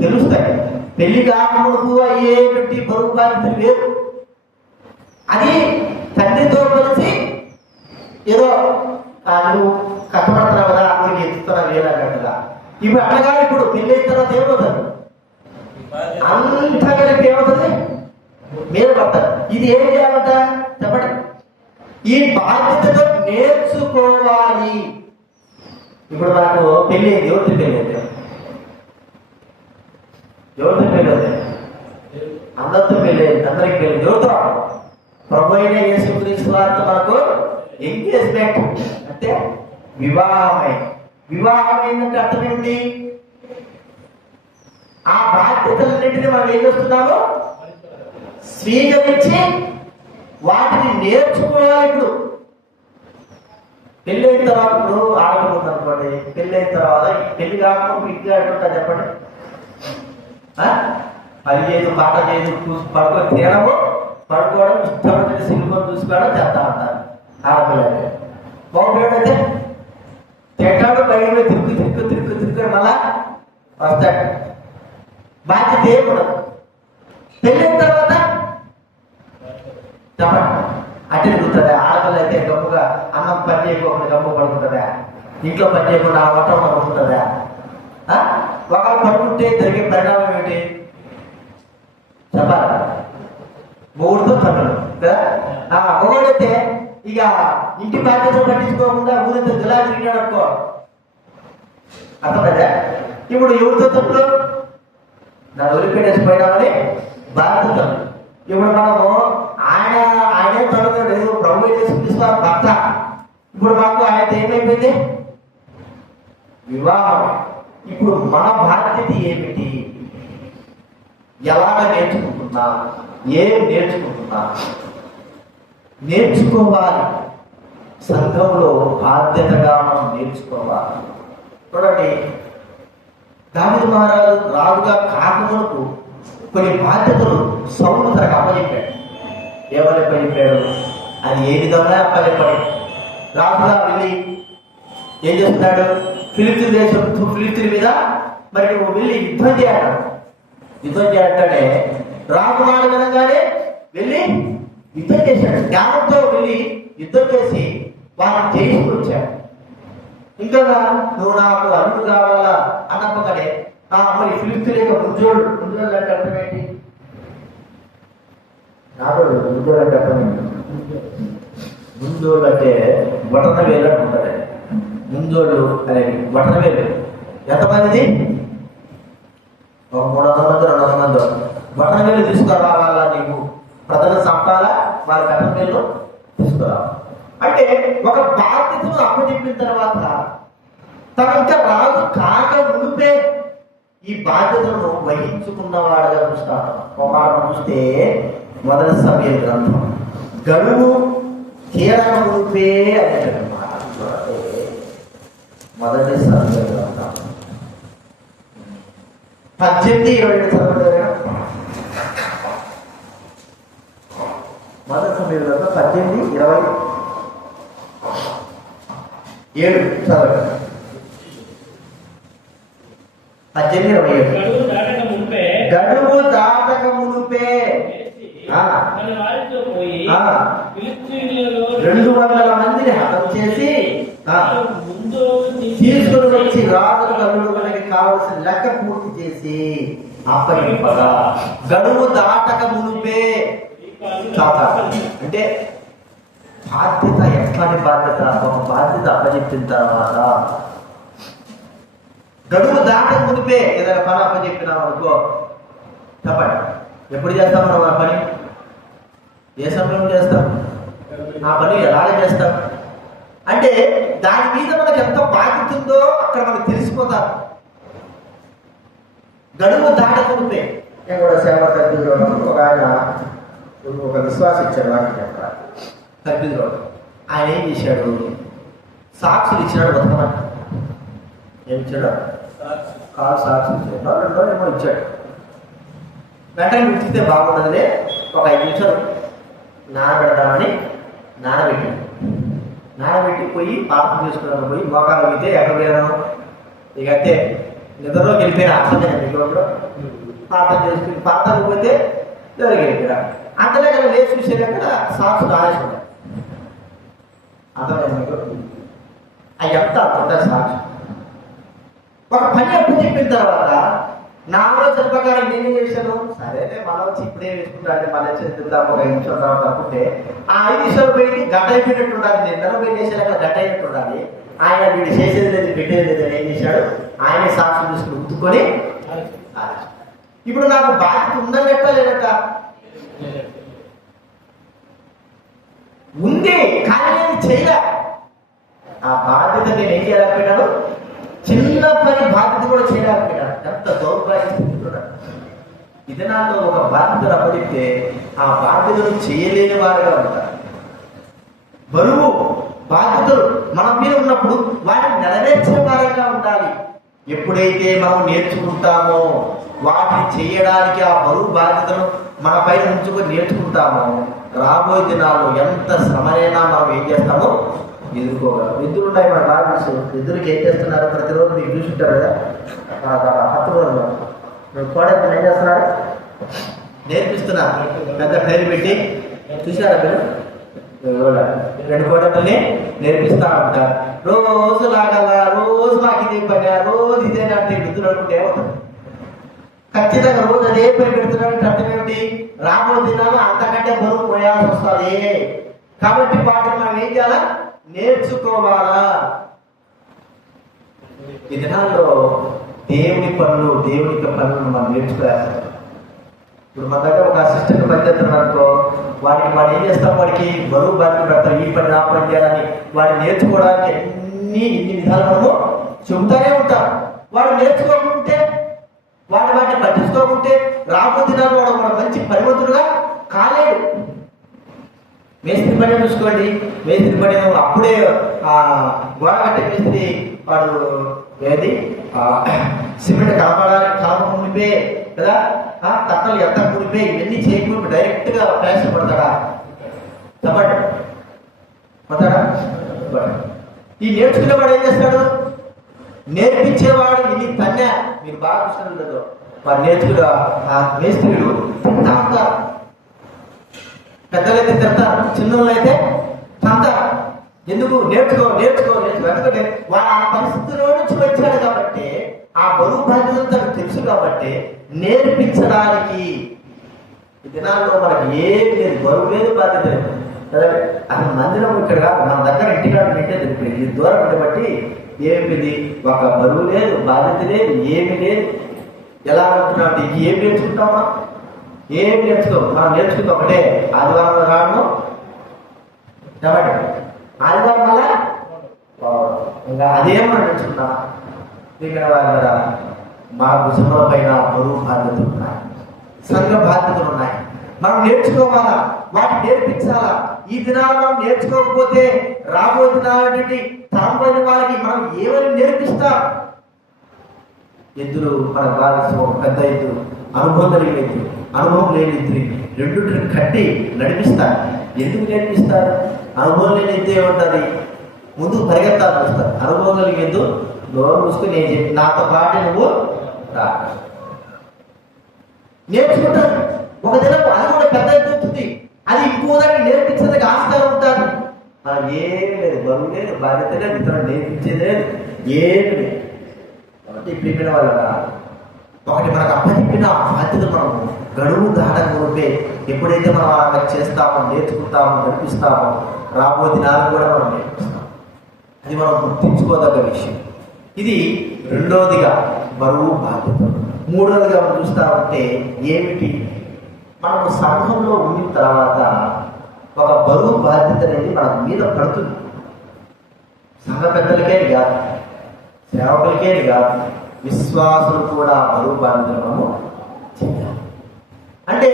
తెలుస్తాయి. పెళ్లి కాకముందు అయ్యేటువంటి బరువు బాధ్యతలు వేరు. అది తండ్రితో కలిసి ఏదో నువ్వు కష్టపడుతున్నావు కదా, నువ్వు ఎత్తుతున్నావు వేరన్నట్టుగా. ఇప్పుడు అట్లా ఇప్పుడు పెళ్లి అయిన తర్వాత ఏమవుతుంది, అంతా కలిపి ఏమవుతుంది మీద పడతారు. ఇది ఏం చేయాలంట చెప్పండి, ఈ బాధ్యతతో నేర్చుకోవాలి. ఇప్పుడు నాకు పెళ్లి అయింది, ఎవరితో పెళ్లి అయింది, ఎవరితో పెళ్లి అవుతుంది, అందరితో పెళ్లి అయింది, అందరికి పెళ్లి ఎవరితో, ప్రభు అయిన యేసుక్రీస్తు వారితో మనకు ఎంగేజ్మెంట్ అంటే వివాహమైంది. వివాహమైందంటే అర్థం ఏంటి, ఆ బాధ్యతలన్నింటినీ మనం ఏం చేస్తున్నాము స్వీకరించి వాటిని నేర్చుకోవాలి. ఇప్పుడు పెళ్ళి అయిన తర్వాత ఇప్పుడు ఆడకుండా అనుకోండి, పెళ్ళి అయిన తర్వాత పెళ్లి కాకుండా ఇంటిగా ఎట్లుంటా చెప్పండి, పని చేయదు, పాట చేయదు, పడుకొని తినడము పడుకోవడం, ఇష్టపడిన సినిమా చూసుకోవడం చేస్తా ఉంటారు ఆడపిల్లలు. బాగుంటాడైతే తింటాడు, బయట తిరుగు మళ్ళా వస్తాడు, బాధ్యత ఏముండదు. పెళ్ళిన తర్వాత చెప్పండి అట్టి తిరుగుతుందా, ఆడపిల్ల అయితే గమ్ముగా అన్నం పని చేయకుండా గమ్ము పడుకుంటుందా, ఇంట్లో పని చేయకుండా ఆ వంట పడుకుంటుందా? ఒకరు పడుకుంటే జరిగే పరిణామం ఏంటి చెప్పాలి, మూడుతో తమ్ముడు కదా. ఒకడైతే ఇక ఇంటి బాధ్యతలు పట్టించుకోకుండా ఊరితో జిలా తిరిగాడు అనుకో, అర్థమైందా? ఇప్పుడు ఎవరితో తప్పుడు నా వదిలిపెట్టేసి పోయినామని బాధ్యత. ఇప్పుడు మనము ఆయనే తొలగడు, ప్రభు యేసుక్రీస్తు భర్త. ఇప్పుడు మాకు ఆయన ఏమైపోయింది వివాహం. ఇప్పుడు మన బాధ్యత ఏమిటి, ఎలాగ నేర్చుకుంటున్నా, ఏం నేర్చుకుంటున్నా, నేర్చుకోవాలి. సంఘంలో బాధ్యతగా మనం నేర్చుకోవాలి. చూడండి, దావీదు మహారాజు రాజుగా కాకమునకు కొన్ని బాధ్యతలు సౌలు తనకు అప్పచెప్పాడు. ఎవరు అప్పచెప్పాడు, అది ఏ విధంగా అప్పచెప్పాడు. రాజుగా వెళ్ళి ఏం చేస్తున్నాడు, ఫిలిస్తీన్ దేశం ఫిలిస్తీన్ మీద మరి నువ్వు వెళ్ళి యుద్ధం చేయాలంటే రాకుమారు వినగానే వెళ్ళి యుద్ధం చేశాడు. జ్ఞానంతో వెళ్ళి యుద్ధం చేసి వారిని జయించుకొచ్చాడు. ఇంకా నువ్వు నాకు అల్లుడు కావాలా అన్నప్పగానే మరి ఫిలిస్తీన్ యొక్క ముంజోళ్ళు అంటే అర్థమేంటి, ముంజోళ్ళు అంటే అర్థమేంటి, ముంజోళ్ళు అంటే బటన వేలు ఉంటుంది. ముంజోళ్ళు అనేది బటన వేలు ఎంతమందిది, ఒక 300 మంది 200 మంది బటన వేలు తీసుకురావాలా, నీకు ప్రజలు సంపాలా, వారి బటన వేలు తీసుకురావాలి. అంటే ఒక బాధ్యతను అప్పచెప్పిన తర్వాత తన ఇంకా రాజు కాక మునిపే ఈ బాధ్యతను వహించుకున్నవాడుగా చూస్తాను. ఒక చూస్తే మొదటి సమూయేలు గ్రంథం గడువు తీరక మునిపే అనేటమాట. మొదటి సమూయేలు గ్రంథం 18:27 చదవలేదా? మొదటి సమూయేలు గ్రంథం 18:27 చదవండి. 18:27 గడువు దాటక మునిపే 200 మందిని హతం చేసి తీసుకుని వచ్చి రాజుల గడువు మనకి కావలసిన లెక్క పూర్తి చేసి అప్పగింపగా. గడువు దాటక మునిపే అంటే బాధ్యత ఎట్లాంటి బాధ్యత, ఒక బాధ్యత అప్పచెప్పిన తర్వాత గడువు దాటక మునిపే ఏదైనా పని అప్పచెప్పినాం అనుకో, చెప్పండి ఎప్పుడు చేస్తాం మనం ఆ పని, ఏ సమయంలో చేస్తాం, ఆ పని ఎలాగ చేస్తాం అంటే దాని మీద మనకు ఎంత బాధ్యత ఉందో అక్కడ మనకు తెలిసిపోతారు. గడువు దాటకుంటే నేను కూడా సేవ తగ్గిలో ఒక ఆయన ఒక విశ్వాసం ఇచ్చాడు వాటికి చెప్పాలి తగ్గిలో ఆయన ఏం చేశాడు, సాక్షులు ఇచ్చినాడు బతకమని. ఏం ఇచ్చాడు? కాలు సాక్షులు ఇచ్చాడు, రెండో ఏమో ఇచ్చాడు. వెంటనే విడిచితే బాగుండదులే, ఒక 5 నిమిషాలు నానబెడదామని నానబెట్టి పోయి పాపం చేసుకున్నాను. పోయి మోకాలు అయితే ఎక్కడ పోయాను, ఇక అయితే నిద్రలోకి వెళ్ళిపోయిన అర్థం మీకు పాపం చేసుకుని పాపం పోతే జరిగిపోయినా అంతలే కదా లేచి చూసేదాక సాక్షులు ఆవేశం అర్థమైంది మీకు. అవి ఎంత ఉంటుంది సాక్షి. ఒక పని అప్పుడు చెప్పిన తర్వాత నా ఆలోచన ప్రకారం నేనేం చేశాను, సరేలే మనం వచ్చి ఇప్పుడే వేసుకుంటాను, మళ్ళీ చెప్తాం ఒక 5 నిమిషాల తర్వాత అనుకుంటే ఆ 5 నిమిషాలు పోయి గడ్డ అయిపోయినట్టు ఉండాలి. నేను నలభై చేసేలాగా గడ్డ అయినట్టు ఉండాలి. ఆయన వీడు చేసేది లేదు పెట్టేది లేదు అని ఏం చేశాడు, ఆయనే సాక్షులు తీసుకుని ఉత్తుకొని ఇప్పుడు నాకు బాధ్యత ఉందన్నట్ట లేదట ఉంది, కానీ నేను చేయలే. ఆ బాధ్యత నేను ఏం చేయలేకపోయినాను, చిన్న పని బాధ్యత కూడా చేయలేకపోయినాను. ఎంత దౌర్భాగ్యస్తున్నాడు. ఇది నాలో ఒక బాధ్యతను అప్పగిస్తే ఆ బాధ్యతను చేయలేని వారుగా ఉంటారు. బరువు బాధ్యతలు మన మీద ఉన్నప్పుడు వాటిని నెరవేర్చే వారంగా ఉండాలి. ఎప్పుడైతే మనం నేర్చుకుంటామో వాటిని చేయడానికి ఆ బరువు బాధ్యతను మన పైన ఉంచుకొని నేర్చుకుంటామో రాబోయే దినాల్లో ఎంత శ్రమైనా మనం ఏం చేస్తామో ఎదుర్కోగలం. ఎద్దులు ఉన్నాయి మన బాగా తెలుసు. ఎద్దులకి ఏం చేస్తున్నారు ప్రతిరోజు మీకు చూసుంటారు కదా, 10 రోజులు కోడలు ఏం చేస్తున్నారు, నేర్పిస్తున్నారు. పెద్ద పేరు పెట్టి చూసారా మీరు, 2 కోడల్ని నేర్పిస్తా ఉంటారు. రోజు లాగల, రోజు మాకు ఇదే పని, రోజు ఇదేనంటే ఎద్దులు అనుకుంటే ఏమవుతుంది, ఖచ్చితంగా రోజు అదే పని పెడుతున్నాడు. అర్థం ఏమిటి, రాబోయే దినాలు అంతకంటే బరువు పోయాల్సి వస్తుంది. కాబట్టి వాటిని మనం ఏం చేయాలా, నేర్చుకోవాలా. ఈ దినాల్లో దేవుని యొక్క పనులను మనం నేర్చుకోవాలి. ఇప్పుడు మన దగ్గర ఒక అసిస్టెంట్ పనిచేస్తున్నాడు అనుకో, వాడు ఏం చేస్తాం, వాడికి బరువు బాధ్యత పెడతాం, ఈ పని ఆ పని చేయాలని. వాడిని నేర్చుకోవడానికి ఇన్ని విధాలు మనము చెబుతానే ఉంటాం. వాడు నేర్చుకోకుంటే, వాటిని పట్టించుకోకుంటే రాబోయే దినాలు వాడు మంచి పరిమితులుగా కాలేడు. మేస్త్రి పని చూసుకోండి, మేస్త్రి పని అప్పుడే గోడ కట్టే మేస్త్రి వాడు ఏది సిమెంట్ కలప మునిపే కదా, తట్టలు ఎంత మునిపే ఇవన్నీ చేయకుండా డైరెక్ట్ గా ప్రయాసం పడతాడా, చెప్పండి పడతాడా? ఈ నేర్చుకునేవాడు ఏం చేస్తాడు, నేర్పించేవాడు ఇది తన్నే. మీరు బాగా చూసినట్టు లేదు, వాడు నేర్చుకునే మేస్త్రీలు తింటా ఉంటారు. పెద్దలైతే తింటారు, చిన్నోళ్ళు అయితే తంతారు. ఎందుకు, నేర్చుకో ఎందుకంటే వాడు ఆ పరిస్థితిలో నుంచి వచ్చాడు కాబట్టి, ఆ బరువు బాధ్యతలు తనకు తెలుసు కాబట్టి నేర్పించడానికి. ఈ దినాల్లో మనకి ఏమి లేదు, బరువు లేదు, బాధ్యత లేదు. అసలు మందిరం ఇక్కడ మన దగ్గర ఇంటికాడ నింటే తెలిపింది. ఈ దూరం బట్టి ఏమిది, ఒక బరువు లేదు, బాధ్యత లేదు, ఏమి లేదు. ఎలా అనుకుంటున్నావు, ఏం నేర్చుకుంటామా, ఏం నేర్చుకో. మనం నేర్చుకుంటాం ఒకటే, ఆదివారం రావడం కాబట్టి ఆదివారం వల్ల ఇంకా అదేమో నేర్చుకున్నాం. ఇక్కడ వాళ్ళ మా భుజముల పైన బరువు బాధ్యతలు ఉన్నాయి, సంఘ బాధ్యతలు ఉన్నాయి. మనం నేర్చుకోవాలా, వాటిని నేర్పించాలా. ఈ దినాల్లో నేర్చుకోకపోతే రాబోయే దినాలన్నింటి తరంపైన వాళ్ళకి మనం ఏమని నేర్పిస్తాం. ఎద్దులు మన బాగా పెద్ద ఎద్దు, అనుభవం కలిగిన ఎద్దు, అనుభవం లేని ఎద్దుని రెండుటిని కట్టి నడిపిస్తారు. ఎందుకు నేర్పిస్తారు? అనుభవం లేని ఎద్దు ఏముంటుంది, ముందు పరిగెత్తాలని వస్తారు. అనుభవం కలిగిన ఎద్దు నోరు మూసుకుని నేను చెప్పి నాతో పాటు నువ్వు రా నేర్చుకుంటారు. ఒక దినం అది కూడా పెద్ద ఎద్దు అవుతుంది, అది ఇంకో దాన్ని నేర్పించడానికి ఆస్కారం ఉంటారు. మనం ఏమి లేదు, బరువు లేదు, బాధ్యత లేదు, ఇతరులు నేర్పించేది లేదు, ఏమి లేదు. కాబట్టి ప్రియమైన వాళ్ళ ఒకటి మనకు అప్పచెప్పిన బాధ్యత మనం గడువు దాటకుంటే ఎప్పుడైతే మనం అలా చేస్తామో, నేర్చుకుంటామో, నడిపిస్తామో రాబోయే దినాలు కూడా మనం నేర్పిస్తాం. అది మనం గుర్తించుకోదగ్గ విషయం. ఇది రెండోదిగా బరువు బాధ్యత. మూడోదిగా మనం చూస్తా ఉంటే ఏమిటి, మనకు సంఘంలో ఉన్న తర్వాత ఒక బరువు బాధ్యత అనేది మన మీద పడుతుంది. సంఘ పెద్దలకే కాదు, సేవకులకే కాదు, విశ్వాసులు కూడా బరువు బాధ్యతలను చేయాలి. అంటే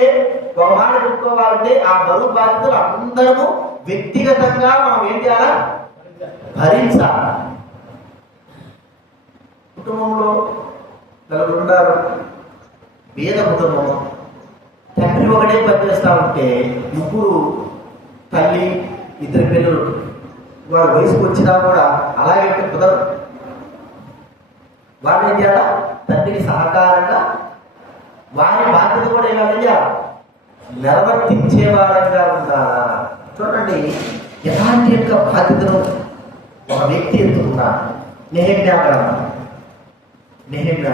ఒక మాట చెప్పుకోవాలంటే ఆ బరువు బాధ్యతలు అందరము వ్యక్తిగతంగా మనం ఏం చేయాలా? భరించాలి. కుటుంబంలో నలుగురు ఉన్నారు, పేద కుటుంబం, తండ్రి ఒకటే పనిచేస్తా ఉంటే ముగ్గురు, తల్లి, ఇద్దరు పిల్లలు, వాడు వయసుకు వచ్చినా కూడా అలాగే కుదరదు. వాడు ఏం చేయాలా? తండ్రికి సహకారంగా వారి బాధ్యత కూడా ఏమైనా నిర్వర్తించే వారంగా ఉండాలా. చూడండి ఎలాంటి యొక్క బాధ్యతను ఒక వ్యక్తి ఎత్తుకున్నా. నెహెమ్యా గ్రంథం నెహెమ్యా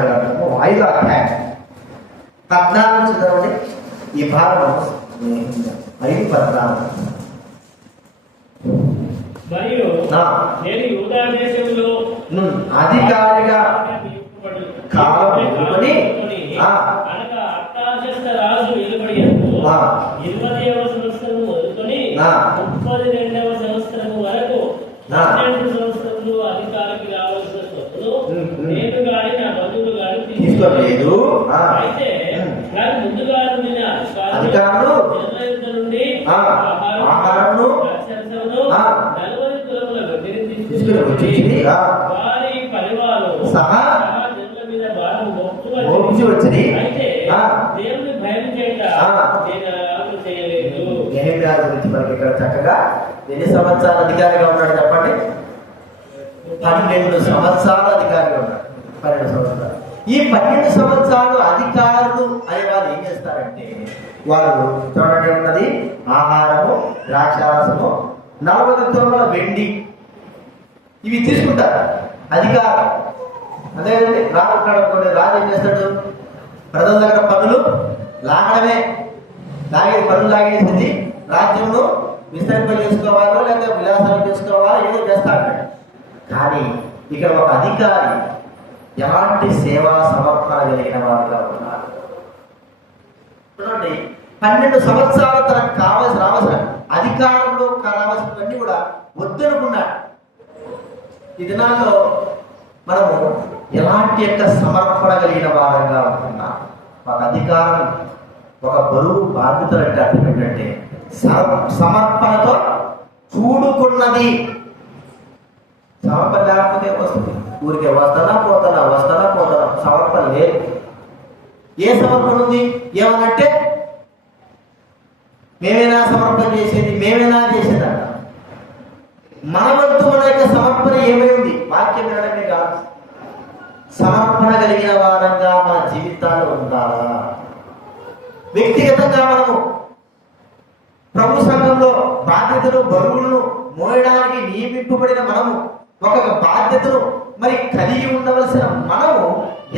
గ్రంథము 5వ అధ్యాయం 14 చదవండి. ఈ భాగం 5:14. మరియు నేను యూదా దేశంలో అధికారిగా కావాలని అనగా అర్తాక్షస్త రాజు వెలువడియందు 20వ సంవత్సరం మొదలుకొని 32వ సంవత్సరం వరకు 12 సంవత్సరములు అధికారికి రావాల్సిన సొత్తును నేను గాని నా బంధువులు గాని తీసుకోలేదు. అయితే నాకు ముందుగా ఉండిన అధికారులు నుండి ఆహారమును నలువది తులముల వెండిని తీసుకుని వారి పరివారం సహా జనుల మీద భారం మోపుచు వచ్చింది. అయితే దేవుని భయం చేత నేను అలాగూ చేయలేదు. నెహెమ్యా గురించి మనకి ఇక్కడ చక్కగా ఎన్ని సంవత్సరాలు అధికారిగా ఉన్నాడు చెప్పండి? 12 సంవత్సరాలు అధికారిగా ఉన్నాడు. 12 సంవత్సరాలు. ఈ 12 సంవత్సరాలు అధికారులు అనే వారు ఏం చేస్తారంటే, వారు చూడండి ఉన్నది ఆహారము, ద్రాక్షారసము, 40 తులముల వెండి ఇవి తీసుకుంటారు అధికారం. అదేనండి రాజు ఏం చేస్తాడు? ప్రజల దగ్గర పనులు లాగడమే, పనులు లాగేసింది రాజ్యంలో విస్తరింప చేసుకోవాలో లేదా విలాసాలు చేసుకోవాలో ఏదో చేస్తాడు. కానీ ఇక్కడ ఒక అధికారి ఎలాంటి సేవా సమర్పణ కలిగిన వారుగా ఉన్నారు. చూడండి 12 సంవత్సరాలు తనకు రావాల్సిన అధికారంలో రావాల్సినవన్నీ కూడా వద్దనుకున్నాడు. ఈ దినాల్లో మనము ఎలాంటి యొక్క సమర్పణ కలిగిన వారంగా ఉంటున్నాం. ఒక అధికారం, ఒక బరువు బాధ్యతలు అంటే అర్థం ఏంటంటే సమర్పణతో కూడుకున్నది. సమర్పణ లేకపోతే వస్తుంది, ఊరికే వస్తానా పోతానా సమర్పణ లేదు. ఏ సమర్పణ ఉంది? ఏమనంటే మేమేనా సమర్పణ చేసేది, మేమేనా చేసేదంట. మన వంతు మన యొక్క సమర్పణ ఏమైంది? వాక్యం వినడమే కాదు, సమర్పణ కలిగిన వారంగా మన జీవితాలు ఉండాలా. వ్యక్తిగతంగా మనము ప్రభు సంఘంలో బాధ్యతలు, బరువులను మోయడానికి నియమింపబడిన మనము ఒక బాధ్యతను మరి కలిగి ఉండవలసిన మనము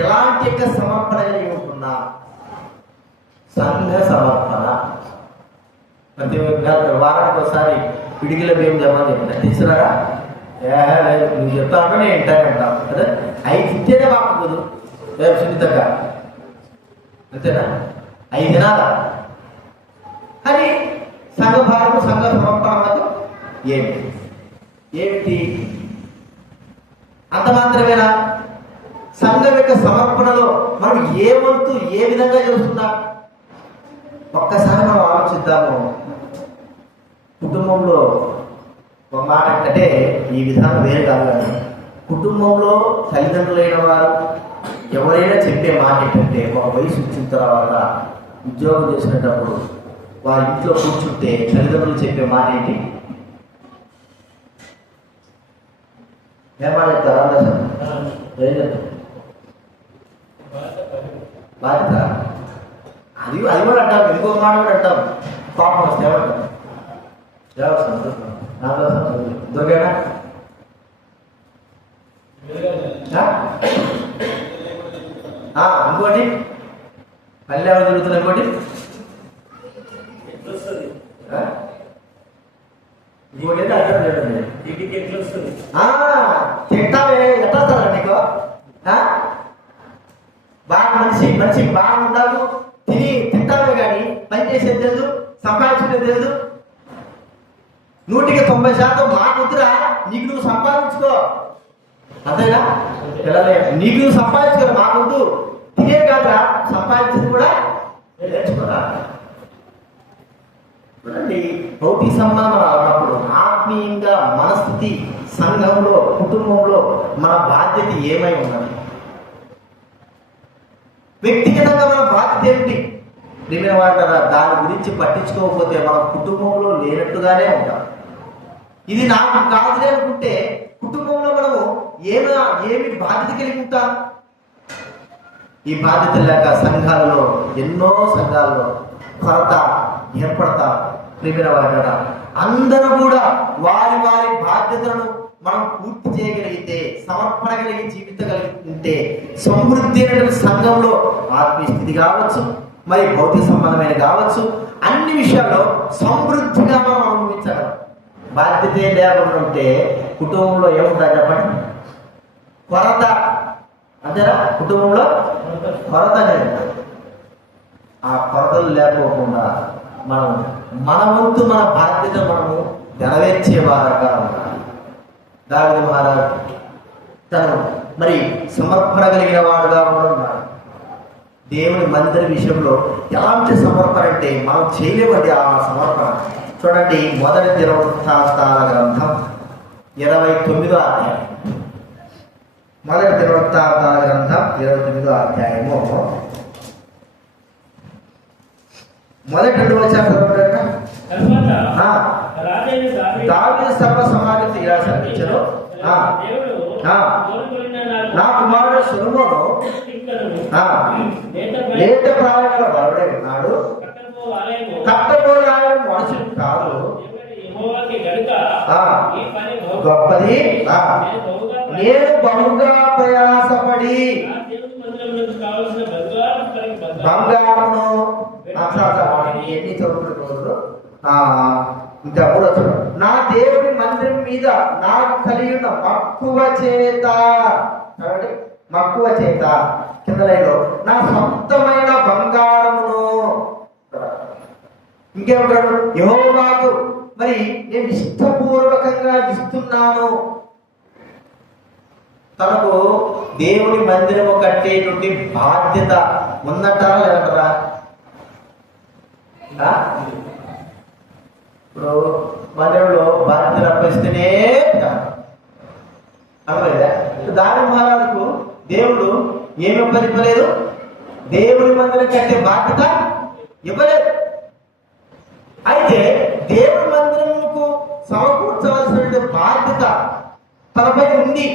ఎలాంటి యొక్క సమర్పణ కలిగి ఉంటున్నా? సంఘ సమర్పణ. ప్రతి వారానికి ఒకసారి పిడికిల బియ్యం జమని చెప్పిన తీసుకురారా, నువ్వు చెప్తాను నేను వింటానంటావు కదా. అవి తింటేనే బాగుండదు రేపు సున్నితంగా, అంతేనా? 5 దినాల అని సంఘ భారము, సంఘ సమర్పణకు ఏమిటి? అంత మాత్రమేనా? సంఘం యొక్క సమర్పణలో మనం ఏ వంతు ఏ విధంగా చేస్తున్నాం? ఒక్కసారి మనం ఆలోచిద్దాము. కుటుంబంలో ఒక మాట అంటే ఈ విధానం వేరే కాదు, కానీ కుటుంబంలో తల్లిదండ్రులైన వారు ఎవరైనా చెప్పే మాట ఏంటంటే, ఒక వయసు వచ్చిన తర్వాత ఉద్యోగం చేసినప్పుడు వారి ఇంట్లో కూర్చుంటే తల్లిదండ్రులు చెప్పే మాట ఏంటి? ఏమాట చెప్తారా? ఏం చెప్తారు? బాధ్యత. అది కూడా అంటాం, ఇంకొక మాట కూడా అంటాం, పాపం వస్తే ఏమంటాం? దొరికానా? ఇంకోటి పల్లె ఎవరు దొరుకుతుంది? ఇంకోటి ఇంకోటి అయితే అర్థం లేదండి. తింటావే ఎట్లా నీకు బాగా మనిషి బాగుండాలి, తింటామే కానీ పని చేసేది తెలుసు, సంపాదించుకునేది తెలుసు. 100% మా కుదురా, నీకు నువ్వు సంపాదించుకో, అంతేనా పిల్లలే? నీకు నువ్వు సంపాదించుకో, మా ముందు తినే కాదా సంపాదించింది కూడా నేర్చుకోరా. చూడండి, భౌతిక సంబంధం అన్నప్పుడు ఆత్మీయంగా మనస్థితి, సంఘంలో, కుటుంబంలో మన బాధ్యత ఏమై ఉన్నది? వ్యక్తిగతంగా మన బాధ్యత ఏమిటి? ప్రియమైన వారు, దాని గురించి పట్టించుకోకపోతే మనం కుటుంబంలో లేనట్టుగానే ఉంటాం. ఇది నాకు కాదులే అనుకుంటే కుటుంబంలో మనము ఏమి బాధ్యత కలిగి ఉంటాం? ఈ బాధ్యత లేక సంఘాలలో, ఎన్నో సంఘాలలో కొరత ఏర్పడతా. ప్రియమైన వారు, అందరూ కూడా వారి వారి బాధ్యతలను మనం పూర్తి చేయగలిగితే, సమర్పణ కలిగి జీవించగలిగి ఉంటే సమృద్ధి అయిన సంఘంలో ఆత్మీయ స్థితి కావచ్చు, మరి భౌతిక సంబంధమైన కావచ్చు, అన్ని విషయాల్లో సమృద్ధిగా మనం అనుభవించగలం. బాధ్యత లేకుండా ఉంటే కుటుంబంలో ఏముంటుంది చెప్పండి? కొరత. అంతేనా? కుటుంబంలో కొరత అనేది. ఆ కొరతలు లేకపోకుండా మనం మన వంతు, మన బాధ్యత మనము నెరవేర్చే వారంగా ఉండాలి. దావీదు మహారాజు తను మరి సమర్పణ కలిగిన వాడుగా ఉన్నాడు. దేవుని మందిర విషయంలో ఎలాంటి సమర్పణ అంటే మనం చేయలేమండి ఆ సమర్పణ. చూడండి, 1 దినవృత్తాంతాల గ్రంథం 29వ అధ్యాయం. 1 దినవృత్తాంతాల గ్రంథం 29వ అధ్యాయము మొదటి 2 వచనాలు దావీదు సర్వ సమాజం ఇలా సంధించను. నా కుమారుడు సొలొమోను లేత ప్రాయంలో బలుడై ఉన్నాడు, కట్టబోయాలని మనుషులు కాదు, గొప్పది. నేను బహుగా ప్రయాసపడి బంగారును ఎన్ని చదువులు ఇంకా కూడా నా దేవుడి మందిరం మీద నాకు కలిగి ఉన్న మక్కువ చేత కింద నా సొంతమైన బంగారమును. ఇంకేమంటాడు? యెహోవాకు మరి నేను ఇష్టపూర్వకంగా ఇస్తున్నాను. తనకు దేవుని మందిరము కట్టేటువంటి బాధ్యత ఉందంటారా లేదంటారా? ఇప్పుడు మందిరంలో బాధ్యతలు అప్పగిస్తేనే అవ్వలేదా? దాని మహారాజుకు దేవుడు ఏమి అప్పగించలేదు? దేవుని మందిరం కట్టే బాధ్యత ఇవ్వలేదు. అయితే దేవుని మందిరంకు సమకూర్చవలసిన బాధ్యత తనపై ఉంది.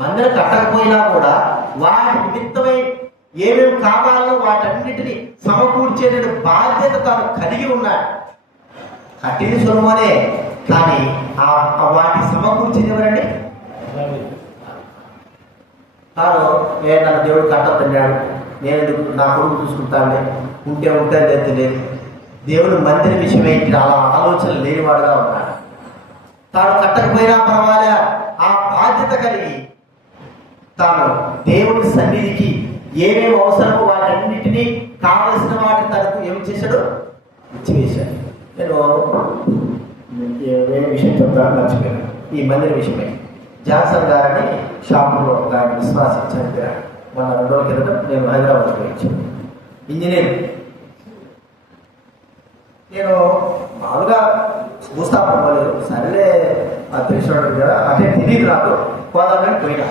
మందిరం కట్టకపోయినా కూడా వాటి నిమిత్తమై ఏమేమి కావాలో వాటన్నిటిని సమకూర్చే బాధ్యత తాను కలిగి ఉన్నాడు. కట్టింది సొలొమోనే, కానీ వాటి సమకూర్చేది ఎవరండి? తాను నన్ను దేవుడు కట్టొద్దన్నాడు, నేను నా కొడుకు చూసుకుంటాను, ఉంటే లేదు. దేవుడు మందిర విషయమై అలా ఆలోచనలు లేనివాడుగా ఉన్నాడు. తాను కట్టకపోయినా పర్వాలే, ఆ బాధ్యత కలిగి తాను దేవుని సన్నిధికి ఏమేమి అవసరమో వాటన్నిటినీ కావలసిన వాటిని తనకు ఏం చేశాడు? ఇచ్చివేశాడు. నేను ఏ విషయం చెప్తాను మర్చిపోయాను. ఈ మందిర విషయమై జాన్సన్ గారిని షాపులో ఒక విశ్వాసం చనిపోయారు. మన 2 రోజుల క్రితం నేను హైదరాబాద్కి వచ్చాను. ఇంజనీర్. నేను మామూలుగా భూస్థాపన పోలేదు, సరేలే తెలిసినాడు కదా, అంటే తెలియదు నాకు, పోదామని పోయినా.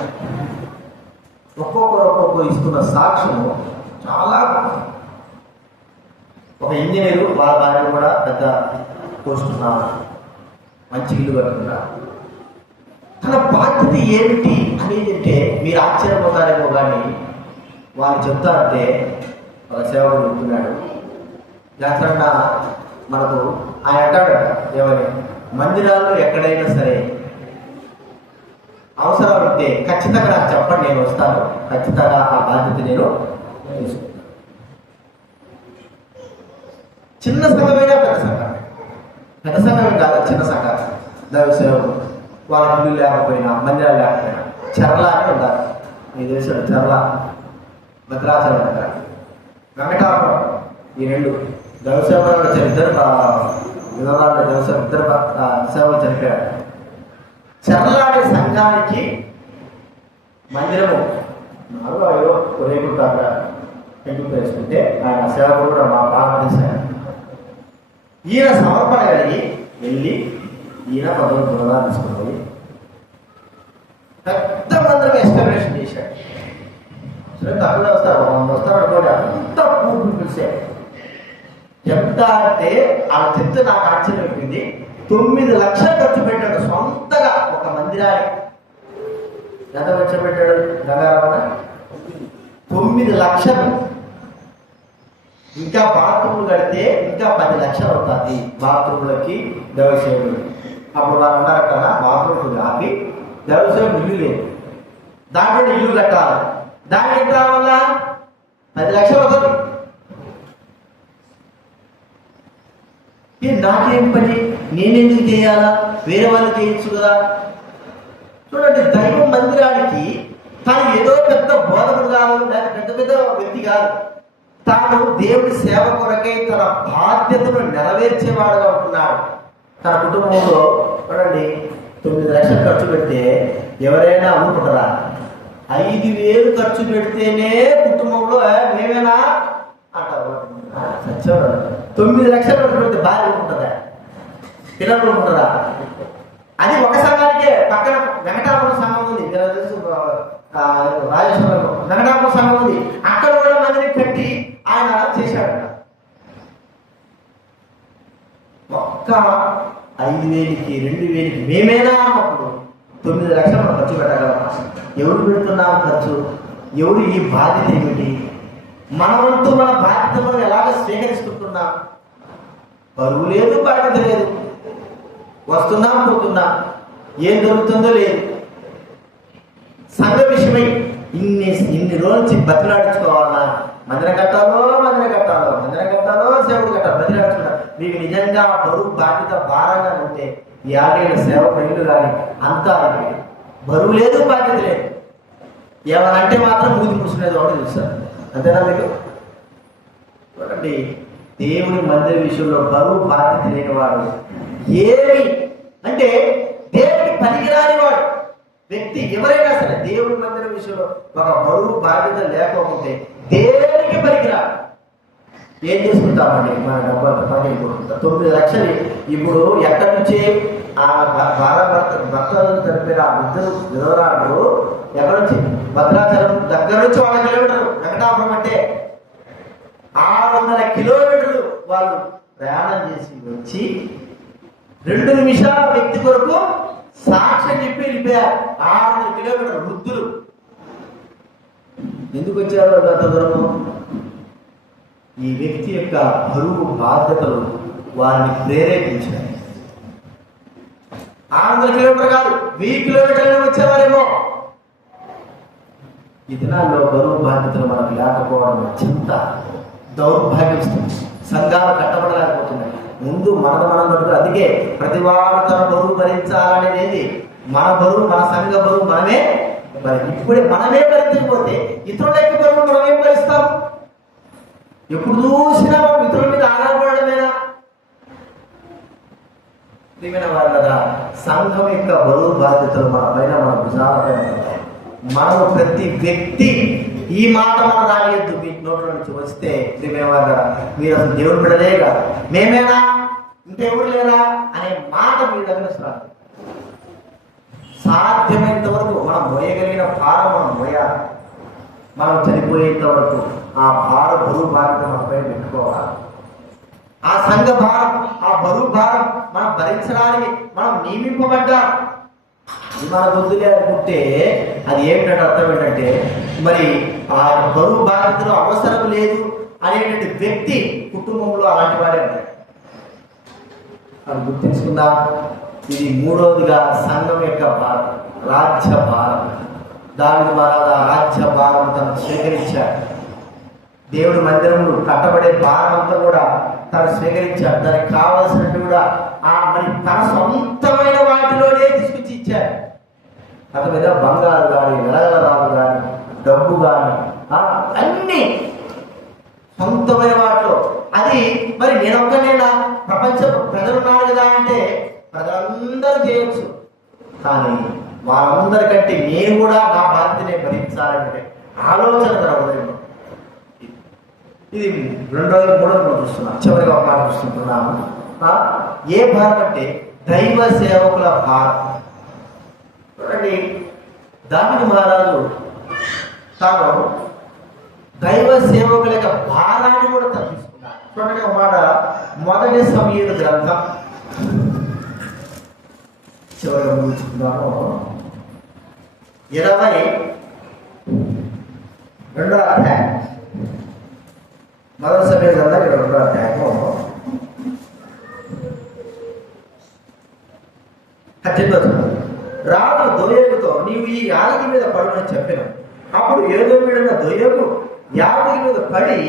ఒక్కొక్కరు ఇస్తున్న సాక్ష్యము చాలా. ఒక ఇంజనీరు వాళ్ళ భార్య కూడా పెద్ద పోస్తున్నారు, మంచి ఇల్లు కట్టుకున్నారు. తన బాధ్యత ఏమిటి అనేది అంటే మీరు ఆశ్చర్యపోతారేమో, కానీ వాళ్ళు చెప్తారంటే ఒక సేవకుడు చెప్తున్నాడు. జాతరన్న మనకు ఆయన అంటాడట, ఏమని, మందిరాల్లో ఎక్కడైనా సరే అవసరాలు ఉంటే ఖచ్చితంగా నాకు చెప్పండి, నేను వస్తాను, ఖచ్చితంగా ఆ బాధ్యత నేను తీసుకుంటాను. చిన్న సంఘమైనా పెద్ద సంఘమే కాదు, చిన్న సంఘం దైవ సేవకుడు వాళ్ళ ఇల్లు లేకపోయినా, మందిరాలు లేకపోయినా చెరలా అని ఉండాలి. మీ దేశంలో చెరలా భద్రాచలం దగ్గర, వెంకటాపురం. ఈ రెండు దైవసేవలు వచ్చారు. ఇద్దరు విధవాళ్ళ దైవసేవ ఇద్దరు సేవలు చనిపోయారు. చర్లాడి సంఘానికి మందిరము 4-5 రేకులు కాక పెంకు వేసుకుంటే ఆయన సేవకుడు కూడా మా బాగా తెలిసారు. ఈయన సమర్పణ కలిగి వెళ్ళి ఈయన 19 గుణాలు తీసుకుని పెద్ద మందిరం ఎస్టాబ్లిష్ చేశాడు. సరే తక్కువ వస్తారు అనుకోండి, అంత పూర్తి పిలిచాడు. ఎంత అంటే ఆ చెప్తే నాకు ఆశ్చర్యం అయిపోయింది. 9 లక్షలు ఖర్చు పెట్టాడు సొంతగా ఒక మందిరాన్ని. ఎంత ఖర్చు పెట్టాడు గంగారామణ? 9 లక్షలు. ఇంకా బాత్రూమ్లు కడితే ఇంకా 10 లక్షలు అవుతుంది బాత్రూమ్లకి, దేవసేవులు. అప్పుడు వాళ్ళు అన్నారు కదా, బాత్రూమ్లు ఆపి దేవసేవులు ఇల్లు లేదు, దాంట్లో ఇల్లు కట్టాలి. దానికి ఎంత రావాలా? 10 లక్షలు అవుతుంది. నాకేం పని, నేనెందుకు చేయాలా, వేరే వాళ్ళు చేయొచ్చు కదా. చూడండి, దైవ మందిరానికి తాను ఏదో పెద్ద బోధకుడు కాదు, లేక పెద్ద పెద్ద వ్యక్తి కాదు. తాను దేవుడి సేవ కొరకై తన బాధ్యతను నెరవేర్చేవాడుగా ఉంటున్నాడు. తన కుటుంబంలో చూడండి 9 లక్షలు ఖర్చు పెడితే ఎవరైనా అమ్ముకుంటారా? 5,000 ఖర్చు పెడితేనే కుటుంబంలో మేమేనా అంటారు. సత్యం. 9 లక్షలు ఖర్చు పెడితే భార్య ఉంటుందా, పిల్లలు ఉంటుందా? అది ఒక సంఘానికే. పక్కన వెంకటాపురం సంఘం ఉంది, రాజేశ్వరంలో వెంకటాపురం సంఘం ఉంది. అక్కడ కూడా మందిని పెట్టి ఆయన చేశాడు. ఒక్క 5,000కి 2,000కి మేమేనా అన్నప్పుడు 9 లక్షలు మనం ఖర్చు పెట్టగలమా? ఎవరు పెడుతున్నాం ఖర్చు? ఎవరు ఈ బాధ్యత ఏమిటి? మన వంతు మన బాధ్యత మనం ఎలాగ స్వీకరిస్తున్నాం? బరువు లేదు, బాధ్యత లేదు. వస్తున్నాం, పోతున్నాం, ఏం దొరుకుతుందో లేదు. సంఘ విషయమై ఇన్ని రోజుల నుంచి బతిలాడించుకోవాలన్నా, మందిరం కట్టాలో సేవకుడు కట్టాలి, బతిలాడించుకున్నారు. మీకు నిజంగా బరువు బాధ్యత భారంగా ఉంటే ఈ ఆలయ సేవ ఇల్లు కానీ అంతా బరువు లేదు, బాధ్యత లేదు. ఏమనంటే మాత్రం మూతి ముసుకునేది ఒకటి చూస్తారు. అంతేనా మీకు? చూడండి, దేవుని మందిర విషయంలో బరువు బాధ్యత లేనివాడు, ఏమి అంటే దేవుడికి పనికిరాని వాడు వ్యక్తి ఎవరైనా సరే దేవుని మందిర విషయంలో ఒక బరువు బాధ్యత లేకపోతే దేవునికి పనికిరాడు. ఏం చేసుకుంటామండి? మన డబ్బు పని 9 లక్షలు ఇప్పుడు ఎక్కడి నుంచి ఆ భర్తలు జరిపిన ఆ ఇద్దరు విధవరాలు ఎక్కడి నుంచి? భద్రాచలం దగ్గర నుంచి 100 కిలోమీటర్లు. వెంకటాపురం అంటే 600 కిలోమీటర్లు వాళ్ళు ప్రయాణం చేసి వచ్చి 2 నిమిషాల వ్యక్తి కొరకు సాక్ష్యం చెప్పి వెళ్ళిపోయారు. 600 కిలోమీటర్లు వృద్ధులు. ఎందుకు వచ్చారు అంత దూరము? ఈ వ్యక్తి యొక్క బరువు బాధ్యతలు వారిని ప్రేరేపించాయి. 600 కిలోమీటర్ కాదు, 1000 కిలోమీటర్లు వచ్చేవారేమో. ఈ దినాల్లో బరువు బాధ్యతలు మనకు లేకపోవడం చింత, దౌర్భాగ్యం. సంఘాలు కట్టబడలేకపోతున్నాయి. ముందు మనం నడుపు. అందుకే ప్రతి వాడు తన బరువు భరించాలనేది మన బరువు, మన సంఘ బరువు మనమే. ఇప్పుడే మనమే భరించకపోతే ఇతరులకి బరువు మనమేం భరిస్తాం? ఎప్పుడు చూసినా ఇతరుల మీద ఆధారపడమేనా? ప్రియమైన వారు కదా, సంఘం యొక్క బరువు బాధ్యతలు మన పైన, మన భుజాలపై ఉంటాయి. మనం ప్రతి వ్యక్తి ఈ మాట మనం రానియద్దు. మీ నోట్ల నుంచి వస్తే ప్రియమైన వారు కదా, మీరు అసలు దేవుడు బిడ్డలేగా, మేమేనా, ఇంకెవరు లేరా అనే మాట మీ దగ్గర రాదు. సాధ్యమైనంత వరకు మనం మోయగలిగిన భారం మనం మోయాలి. మనం చనిపోయేంత వరకు ఆ బరువు బాధ్యత మన పైన పెట్టుకోవాలి. ఆ సంఘ భారం, ఆ బరువు భారం మనం భరించడానికి మనం నియమింపబడ్డా. మన బుద్ధులే అనుకుంటే అది ఏమిటంటే అర్థం ఏంటంటే, మరి ఆ బరువు బాధ్యతలో అవసరం లేదు అనేటువంటి వ్యక్తి కుటుంబంలో అలాంటి వారే ఉంటారు. అది గుర్తించుకుందా? ఇది 3వదిగా సంఘం యొక్క భారం, రాజ్య భారం. దాని ద్వారా రాజ్య భారం తను స్వీకరించాడు. దేవుడి మందిరములు కట్టబడే భారం అంతా కూడా తను స్వీకరించాడు. దానికి కావలసినట్టు కూడా మరి తన సొంతమైన వాటిలోనే తీసుకొచ్చి ఇచ్చాడు. అతని మీద బంగారు కానీ, వెలగరాలు కానీ, డబ్బు కానీ అన్ని సొంతమైన వాటిలో అది మరి నేనొక్కనేనా, ప్రపంచ ప్రజలున్నారు కదా అంటే ప్రజలందరూ చేయొచ్చు, కానీ వాళ్ళందరికంటే నేను కూడా నా బాధ్యతనే భరించాలంటే ఆలోచన హృదయంలో. ఇది 2 రోజులు 3 రోజులు చూస్తున్నాం. చివరిగా ఒక మాట చూస్తున్నాము. ఏ భారం అంటే దైవ సేవకుల భారం. చూడండి, దావీదు మహారాజు తాను దైవ సేవకుల యొక్క భారాన్ని కూడా తగ్గించుకున్నాడు. చూడండి ఒక మాట, 1 సమూయేలు గ్రంథం చివరిగా ముగించుకున్నాము 22వ అధ్యాయం. 1 సమూయేలు గ్రంథం 22వ అధ్యాయము 18వ వచనం. రాజు దోయేగుతో నీవు ఈ యాలకి మీద పడునని చెప్పిన. అప్పుడు ఏదోమిడైన దోయేగు యాలకి మీద పడి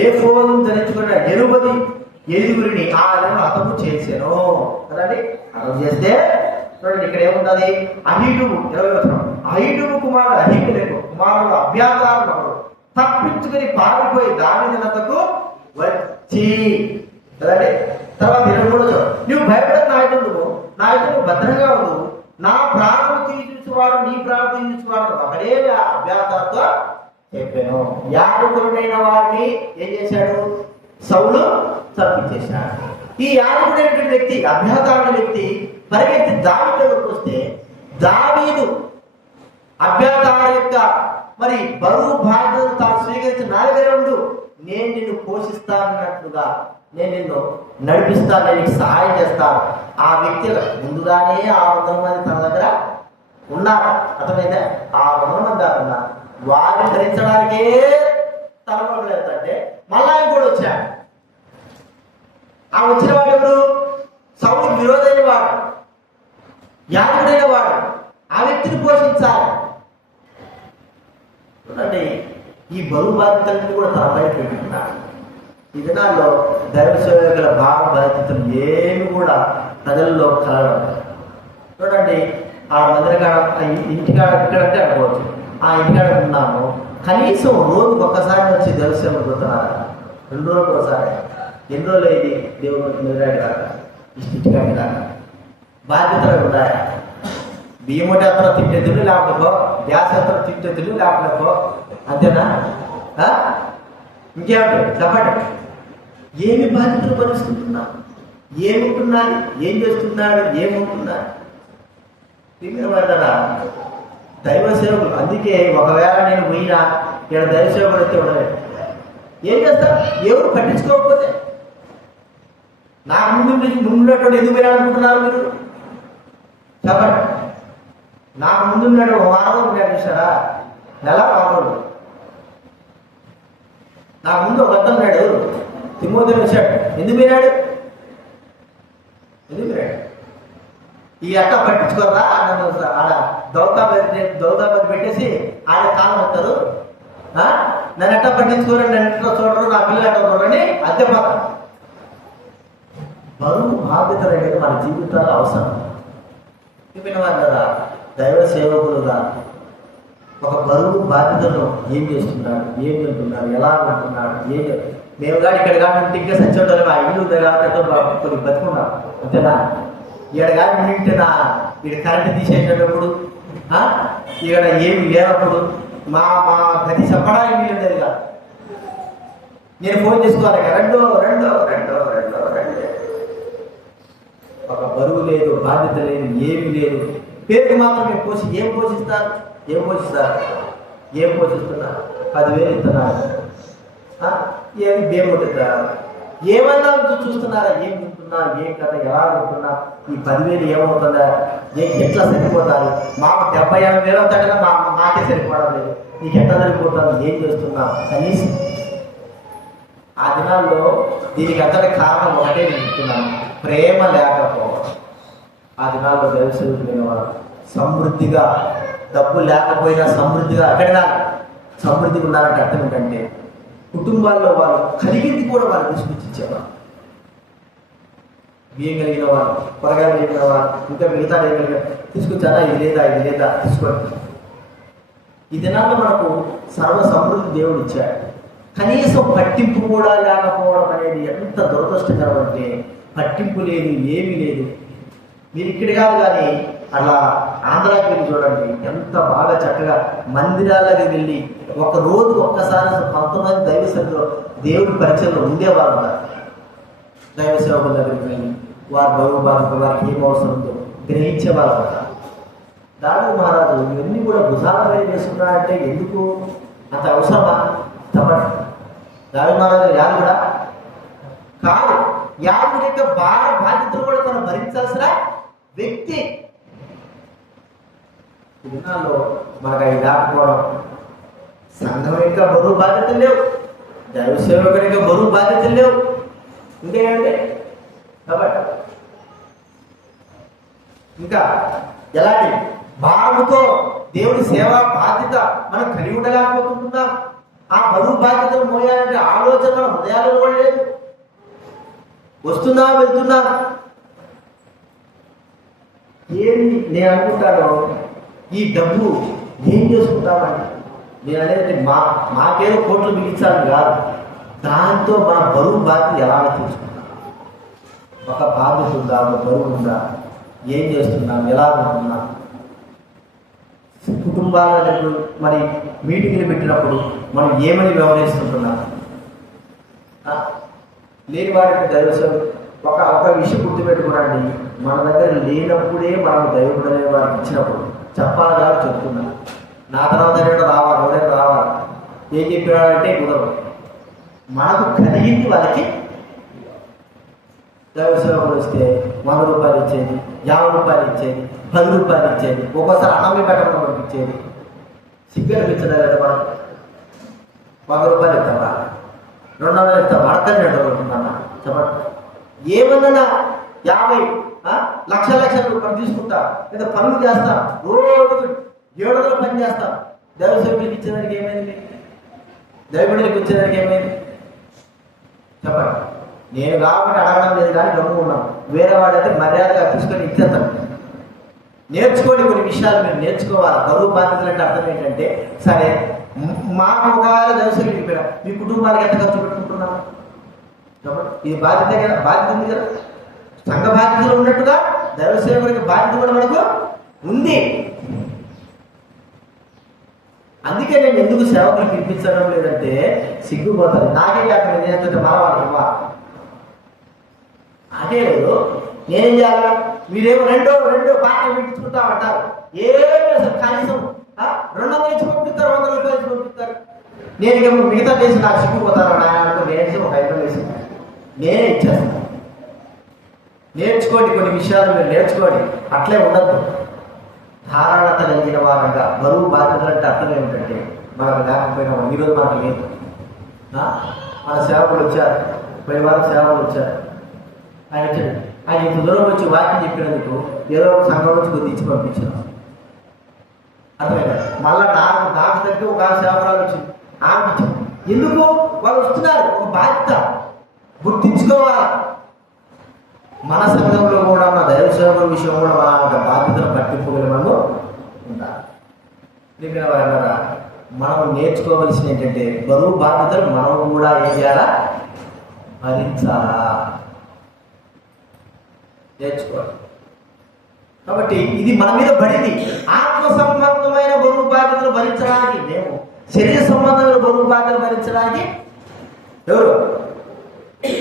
ఏ ఫోను ధరించుకున్న 80 ఆయన హతము చేశాను కదండి. హతం చేస్తే చూడండి ఇక్కడ ఏమున్నది, అహీటువు 20వ వచనం. అహీటువు కుమారుడు అహీమెలెకు కుమారుడు అబ్యాతారు తప్పించుకుని పారిపోయి దావీదు వద్దకు వచ్చి కదండి. తర్వాత 23వ నువ్వు భయపడిన నాయకుడు భద్రంగా ఉండు, నా ప్రాణము తీర్చువాడు నీ ప్రాణం తీర్చువాడు ఒకడే అభ్యాసంతో చెప్పాను. యాజకుడైన వారిని ఏం చేశాడు, సౌలు తప్పించేశాడు. ఈ యాజకుడైనటువంటి వ్యక్తి, అభ్యాతారుడు వ్యక్తి పరిగెత్తి దావీదు దగ్గరకు వస్తే దావీదు అభ్యాతారు యొక్క మరి బరువు బాధ్యతను తాను స్వీకరించి నా దగ్గర ఉండు, నేను నిన్ను పోషిస్తానన్నట్లుగా, నేను నిన్ను నడిపిస్తాను, నేను నీకు సహాయం చేస్తాను. ఆ వ్యక్తి ముందుగానే 600 మంది తన దగ్గర ఉన్నారు. అర్థమైందా? 600 మంది దాకా ఉన్నారు. వారిని ధరించడానికే తలపడలు వెళ్తుంటే మళ్ళా ఆయన కూడా వచ్చాడు. ఆ వచ్చిన వాడు ఎవరు? సౌలుకు విరోధైన వాడు, యాజకుడైన వాడు. ఆ వ్యక్తిని పోషించాలి. చూడండి, ఈ బరువు బాధ్యతలను కూడా తన బయట పెట్టుకున్నాడు. ఈ దినాల్లో దైవ సేవకుల భావ బాధ్యతలు ఏమి కూడా ప్రజల్లో కలగడం. చూడండి, ఆ మందిరకాడ ఇంటికాడ ఇక్కడంటే అనుకోవచ్చు, ఆ ఇంటికాడ ఉన్నాము, కనీసం రోజుకు ఒక్కసారి వచ్చి దైవ సేవకు పోతున్నారా? 2 రోజులకు ఒకసారి. ఎన్ని రోజులు అయింది దేవుడు నిలగాడి కాక ఇంటికాడి కాక? బాధ్యతలు ఉన్నాయా? బియ్యం అతను తింటే తిను, లేకపోతే గ్యాస్ అతను తింటే తిను, లేకపోతే అంతేనా? ఇంకేమంటే చెప్పండి, ఏమి బాధ్యతలు భరిస్తున్నాడు, ఏముంటున్నాడు, ఏం చేస్తున్నాడు, ఏముంటున్నాడు? వాళ్ళరా దైవ సేవకులు. అందుకే ఒకవేళ నేను పోయినా ఇక్కడ దైవ సేవకుడు అయితే ఉండలేదు. ఏం చేస్తారు? ఎవరు పట్టించుకోకపోతే నాకు ముందున్నట్టు ఎందుకు పోయాలనుకుంటున్నారు మీరు? చెప్పండి. నాకు ముందున్నాడు ఒక వారం ఉన్నాడు, చూసారా? నెల వారం. నా ముందు ఒక అతను ఉన్నాడు, తిమోతిని వచ్చాడు. ఎందుకు పోయినాడు? ఈ అట్ట పట్టించుకోరా నన్ను ఆడ దౌతాపతి పెట్టేసి ఆడ కాలం వస్తారు, నన్ను ఎట్ట పట్టించుకోరు, నన్ను ఎట్లా చూడరు, నా పిల్లలు ఎట్లా చూడరని అద్దె పక్క. బరువు బాధ్యతలు అనేది మన జీవితాలు అవసరం. చెప్పిన వారు కదా, దైవ సేవకులుగా ఒక బరువు బాధ్యతను ఏం చేస్తున్నాడు, ఏం తింటున్నాడు, ఎలా ఉంటున్నాడు, మేము కానీ ఇక్కడ కానీ ఉంటే ఇంకా సచ్చేటోళ్ళు ఆ ఇల్లు ఉంది కాబట్టి కొన్ని బతుకున్నాం, అంతేనా? ఇక్కడ కానీ ఉంటే ఇక్కడ కరెంట్ తీసేటప్పుడు, ఇక్కడ ఏమి లేనప్పుడు మా గది చెప్పడానికి వీలు లేదు కాదు. నేను ఫోన్ చేసుకోవాలి, రెండో ఒక బరువు లేదు, బాధ్యత లేదు, ఏమి లేదు. పేరుకి మాత్రమే ఏం పోషిస్తున్నారు? 10,000 ఇస్తున్నారు. ఏమి బియ్యం కొట్టుతారు? ఏమన్నా చూస్తున్నారా? ఏం తింటున్నారు, ఏం కదా, ఎలా ఉంటున్నా? ఈ 10,000 ఏమవుతుందా? ఎట్లా సరిపోతారు? మాకు 70,000 అవుతాడన్నా మాకే సరిపోవడం లేదు. నీకు ఎట్లా సరిపోతాను? ఏం చేస్తున్నా? కనీసం ఆ దినాల్లో దీనికి అంతటి కారణం ఒకటే నేను చెప్తున్నాను, ప్రేమ లేకపోవడం. ఆ దినాల్లో దైవసేవకులైన వారు సమృద్ధిగా, డబ్బు లేకపోయినా సమృద్ధిగా, ఎక్కడైనా సమృద్ధిగా ఉన్నారంటే అర్థం ఏంటంటే కుటుంబాల్లో వాళ్ళు కలిగింది కూడా వాళ్ళు తీసుకొచ్చిచ్చేవారు. బియ్యం కలిగిన వారు, కూరగాయలు కలిగిన వారు, ఇంకా మిగతా తీసుకొచ్చారా? ఇది లేదా తీసుకోండి. ఈ దినాల్లో మనకు సర్వ సమృద్ధి దేవుడు ఇచ్చాడు. కనీసం పట్టింపు కూడా లేకపోవడం అనేది ఎంత దురదృష్టకరం అంటే, పట్టింపు లేదు, ఏమీ లేదు. మీరు ఇక్కడ కాదు కానీ అలా ఆంధ్రాకి వెళ్ళి చూడండి, ఎంత బాగా చక్కగా మందిరాలకి వెళ్ళి ఒక రోజు ఒక్కసారి 19 మంది దైవ సన్నిధిలో దేవుడి పరిచయంలో ఉండేవారు ఉన్నారు. దైవ సేవకుల దగ్గరికి వెళ్ళి వారి బరువు బాధకు వారికి ఏం అవసరం ఉందో గ్రహించేవారు కదా. దాని మహారాజు ఇవన్నీ కూడా భుజాల వేసుకున్నాడంటే ఎందుకు అంత అవసరమా? తప్పటి దాని మహారాజు యాదుడా కాదు, యాదుడి యొక్క బాధ్యతలు కూడా తను భరించాల్సిన వ్యక్తి. ఈ దినాల్లో మనకు అవి దాటుకోవడం, సంఘం యొక్క బరువు బాధ్యతలు లేవు, దైవ సేవకుడి యొక్క బరువు బాధ్యతలు లేవు. ఇంకేంటే కాబట్టి ఇంకా ఎలాంటి భావముతో దేవుడి సేవా బాధ్యత మనం కలిగి ఉండలేకపోతున్నాం. ఆ బరువు బాధ్యతలు మోయాలంటే ఆలోచన మన హృదయాలలో కూడా లేదు. వస్తున్నా వెళ్తున్నా ఏమి నేను అనుకుంటాను, ఈ డబ్బు ఏం చేసుకుంటామని. నేను అనేది మాకేదో కోట్లు మిగిల్చాలని కాదు, దాంతో మన బరువు బాధ్యత ఎలా తీసుకుంటాం. ఒక బాధ్యత ఉందా, ఒక బరువు ఉందా, ఏం చేస్తున్నాం, ఎలా ఉంటున్నాం. కుటుంబాలకు మరి మీటింగ్లు పెట్టినప్పుడు మనం ఏమని వ్యవహరిస్తుంటున్నాం. లేని వారికి దైవసం ఒక విషయం గుర్తుపెట్టుకున్నాండి, మన దగ్గర లేనప్పుడే మనం దైవకుడు అనే వారికి ఇచ్చినప్పుడు చెప్పాలి కాబట్టి చెప్తున్నా. నా తర్వాత రావాలి, ఎవరైనా రావాలి, ఏం చెప్పాడంటే కుదరదు. మనకు కలిగింది వాళ్ళకి దైవ సేవకులు వస్తే 100 రూపాయలు ఇచ్చేది, 50 రూపాయలు ఇచ్చేది, 10 రూపాయలు ఇచ్చేది, ఒక్కోసారి అన్నం పెట్టడం పంపించేది. సిగ్గు అనిపించదా లేదా? మనం 100 రూపాయలు ఇస్తావా, 200 ఇస్తావా, అడకని అడుగుతున్నా చెప్పండి. ఏమన్నా 50 లక్షల రూపాయలు తీసుకుంటా, లేదా పనులు చేస్తా, రోజు 7 పని చేస్తాం. దైవ సేవకుడికి ఇచ్చేదానికి ఏమైంది? దైవడికి వచ్చేదానికి ఏమైంది చెప్పండి. నేను కాబట్టి అడగడం లేదు కానీ గమ్ముకున్నాను. వేరే వాడైతే మర్యాదగా తీసుకొని ఇచ్చేస్తాను. నేర్చుకోండి, కొన్ని విషయాలు మీరు నేర్చుకోవాలి. బరువు బాధ్యతలు అంటే అర్థం ఏంటంటే, సరే మాకు ఒకవేళ దైవసేవకుడికి చెప్పిన మీ కుటుంబాలకు ఎంత ఖర్చు పెట్టుకుంటున్నాను చెప్పండి. ఇది బాధ్యత కదా, బాధ్యత ఉంది కదా. సంఘ బాధ్యతలు ఉన్నట్టుగా దైవసేవకుడికి బాధ్యత కూడా మనకు ఉంది. అందుకే నేను ఎందుకు సేవకులు పిలిపించడం లేదంటే సిగ్గుపోతుంది. నాకే అక్కడ నేర్చుకుంటే మన వాళ్ళకి అదే లేదు. నేనేం చేయాలి? మీరేమో రెండో పాటలు పెట్టించుకుంటామంటారు. ఏమీ అసలు కనీసం 200 ఇచ్చి పంపిస్తారు, 100 రూపాయలు ఇచ్చి పంపిస్తారు. నేను మిగతా చేసి నాకు సిగ్గుపోతాను ఆయన నేనేసి ఒక 5 వేసి నేనే ఇచ్చేస్తాను. నేర్చుకోండి, కొన్ని విషయాలు మీరు నేర్చుకోండి. అట్లే ఉండద్దు. ధారాళత కలిగిన వారంగా బరువు బాధ్యతలు అంటే అర్థం ఏమిటంటే, మనకు లేకపోయినా ఈరోజు మనకు లేదు. మన సేవకులు వచ్చారు, పోయిన వారం సేవకులు వచ్చారు. ఆయన వచ్చాడు, ఆయన ఇంత దూరం వచ్చి వాక్యం చెప్పినందుకు ఏదో ఒక సంఘం నుంచి కొద్ది ఇచ్చి పంపించాను. అర్థమైనా? మళ్ళీ నాకు దగ్గర ఒక సేవకురాలు వచ్చింది, ఆమె ఎందుకు వాళ్ళు వస్తున్నారు, ఒక బాధ్యత గుర్తించుకోవాలి. మన సంఘంలో కూడా మన దైవ సేవకుల విషయం కూడా మన బాధ్యతను పట్టింపుకొని మనము ఉండాలి. నిన్న వారా మనం నేర్చుకోవలసిన ఏంటంటే, బరువు బాధ్యతలు మనం కూడా ఏం చేయాలా, భరించాలా, నేర్చుకోవాలి. కాబట్టి ఇది మన మీద పడింది. ఆత్మ సంబంధమైన బరువు బాధ్యతలు భరించడానికి మేము, శరీర సంబంధమైన బరువు బాధ్యతలు భరించడానికి ఎవరు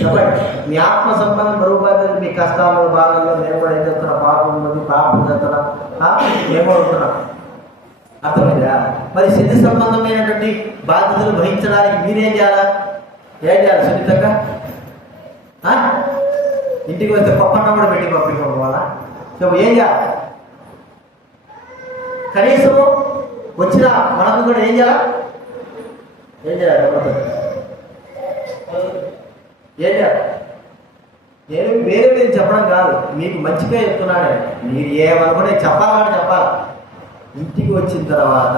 చెప్పండి. మీ ఆత్మ సంబంధం బరువు బాధ్యతలు, మీ కష్టాలు బాధల్లో మేము కూడా ఏం చేస్తున్నా, పాపం చేస్తున్నా, మేము ఉంటున్నాం. అర్థమైందా? మరి శరీర సంబంధమైనటువంటి బాధ్యతలు వహించడానికి మీరేం చేయాలా? ఏం చేయాలి? సున్నితంగా ఇంటికి వస్తే పప్పన్న కూడా పెట్టి పంపించడం వల్ల ఏం చేయాలి? కనీసము వచ్చిన మనకు కూడా ఏం చేయాలి? ఏం చేయాలి? నేను వేరే మీరు చెప్పడం కాదు, మీకు మంచిగా చెప్తున్నానే. మీరు ఏమనుకునే చెప్పాలని చెప్పాలి. ఇంటికి వచ్చిన తర్వాత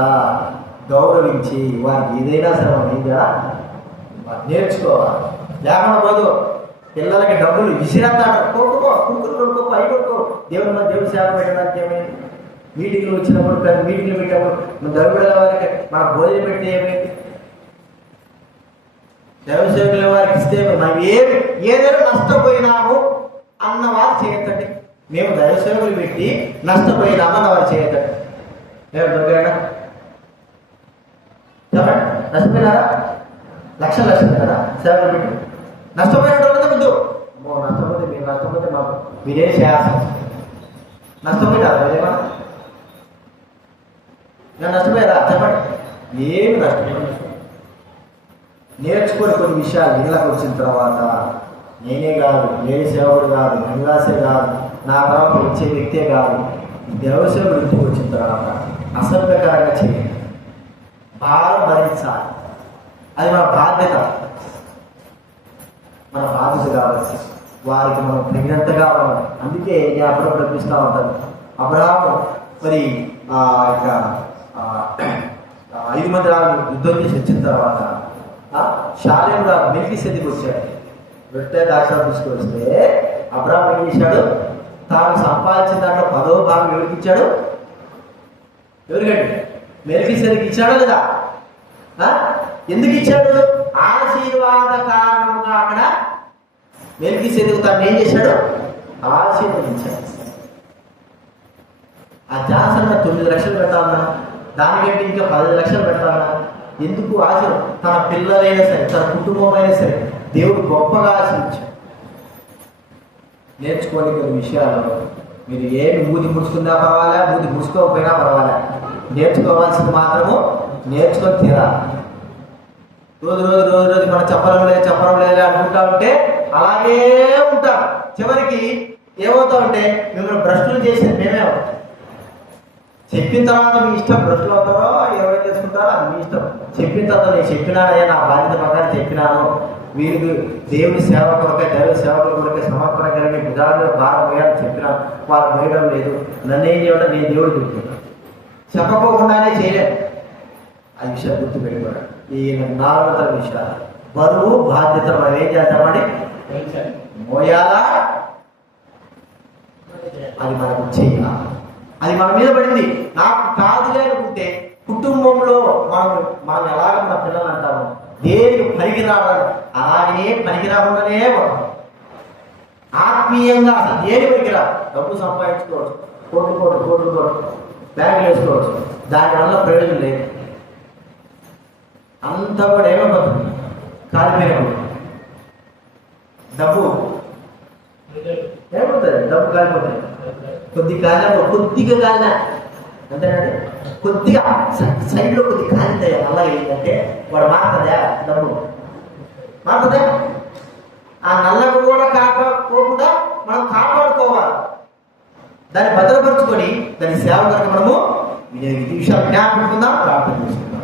గౌరవించి వారికి ఏదైనా సరే ఏం చేయాలి, నేర్చుకోవాలి. లేకుండా పోదు పిల్లలకి డబ్బులు విసిరేస్తాడు, కొనుక్కో, కురుకులు కొనుక్కో, అవి కొనుక్కో, దేవుడు సేవ పెట్టడానికి ఏమైంది? మీటింగ్లు వచ్చినప్పుడు పెద్ద మీటింగ్లు పెట్టినప్పుడు మన దైవబిడ్డల వారికి మన భోజనం పెడితే ఏమైంది? దైవ సేవకుల వారికి ఇస్తే మనం ఏదైనా నష్టపోయినాము అన్న వారు చేయొద్దండి. మేము దైవ సేవకులు పెట్టి నష్టపోయినాము అన్న వారు చేయొద్దండి. మేము దొరికాడా చెప్పండి, నష్టపోయినారా? లక్షలు కదా సేవకులు పెట్టి నష్టపోయినట్టు ముందు నష్టపోతే మీరు నష్టపోతే మాకు మీరేం చేయాల్సి నష్టపోయినారా? మీరేమా నేను నష్టపోయారా? చెప్పండి. ఏమి నష్టపోయారు? నేర్చుకొని కొన్ని విషయాలు ఇళ్ళకి వచ్చిన తర్వాత నేనే కాదు, లేడీ సేవకుడు కాదు, మహిళాసే కాదు, నా తర్వాత వచ్చే వ్యక్తే కాదు, దేవసేవుడు ఇంటికి వచ్చిన తర్వాత అసభ్యకరంగా చేయండి, భారం భరించాలి. అది మన బాధ్యత, మన బాధ్యత కాబట్టి వారికి మనం తగినంతగా ఉండాలి. అందుకే నేను అప్పుడప్పుడు అనిపిస్తూ ఉంటాను. అబ్రహాము మరి ఇక 5 మంది రాజులు యుద్ధం చేసి వచ్చిన తర్వాత షాలేం రాజు మెల్కీసెదెకు వచ్చాడు. రొట్టె దాక్షాలు తీసుకొస్తే అబ్రహాం ఏం చేశాడు? తాను సంపాదించిన దాంట్లో 10వ భాగం ఎవరికి ఇచ్చాడు? ఎవరికండి? మెల్కీసెదెకు ఇచ్చాడా లేదా? ఎందుకు ఇచ్చాడు? ఆశీర్వాద కారణంగా అక్కడ మెల్కీసెదెకు తాను ఏం చేశాడు? ఆశీర్వదించాడు. ఆ జాన్సన్ 9 లక్షలు పెట్టాలన్నా, దానికంటే ఇంకా 10 లక్షలు పెట్టాలన్నా ఎందుకు? ఆశ తన పిల్లలైనా సరే, తన కుటుంబం అయినా సరే దేవుడు గొప్పగా ఆశించాడు. నేర్చుకోని కొన్ని విషయాల్లో మీరు ఏమి మూతి ముడుచుకున్నా పర్వాలే, మూతి ముడుచుకోకపోయినా పర్వాలే, నేర్చుకోవాల్సింది మాత్రము నేర్చుకొని తీరాలి. రోజు మనం చెప్పడం లేదు అనుకుంటా ఉంటే అలాగే ఉంటాం. చివరికి ఏమవుతా ఉంటే మిమ్మల్ని భ్రష్టులు చేసేది మేమే అవుతాం. చెప్పిన తర్వాత మీ ఇష్టం, భ్రష్టులు అవుతారో 20 చేసుకుంటారో అది మీ ఇష్టం. చెప్పిన తర్వాత నేను చెప్పినానయ్యా, నా బాధ్యత ప్రకారం చెప్పినాను, వీరికి దేవుని సేవ కొరకే, దైవ సేవకుల కొరకే సమర్పణ కలిగి భుజాలు భారం వేయాలని చెప్పినాను, వాళ్ళు వేయడం లేదు. నన్ను ఏం చేయడం? నేను దేవుడు చెప్తున్నాను. చెప్పకోకుండానే చేయలేదు. ఆ విషయం గుర్తు పెట్టుకోవడం. ఈ 4 తర విషయాలు బరువు బాధ్యత మనం ఏం చేద్దామని మోయాలా, అది మనకు చేయాలి. అది మన మీద పడింది. నాకు కాదులే అనుకుంటే కుటుంబంలో మనం ఎలాగ మన పిల్లలు అంటాము, దేనికి పనికిరావాలి అలాగే పనికిరాకుండానే ఉంటాం. ఆత్మీయంగా అసలు దేని పనికిరా. డబ్బు సంపాదించుకోవచ్చు, కోట్లు బ్యాంకులు వేసుకోవచ్చు, దానివల్ల ప్రయోజనం లేదు. అంతా కూడా ఏమైపోతుంది? కాలిపోయినప్పుడు డబ్బు ఏమవుతుంది? డబ్బు కాలిపోతుంది. కొద్దిగా కాలిన అంతేనండి, కొద్దిగా సైడ్లో కొద్దిగా కాలిందా అలా ఏంటంటే వాడు మారుతుందా? డబ్బు మారుతుందా? ఆ నల్లకు కూడా కాపాడుకోకుండా మనం కాపాడుకోవాలి. దాన్ని భద్రపరుచుకొని దాని సేవ కనుక మనము ఈ విషయాలు జ్ఞాపకం ప్రార్థన చేసుకుందాము.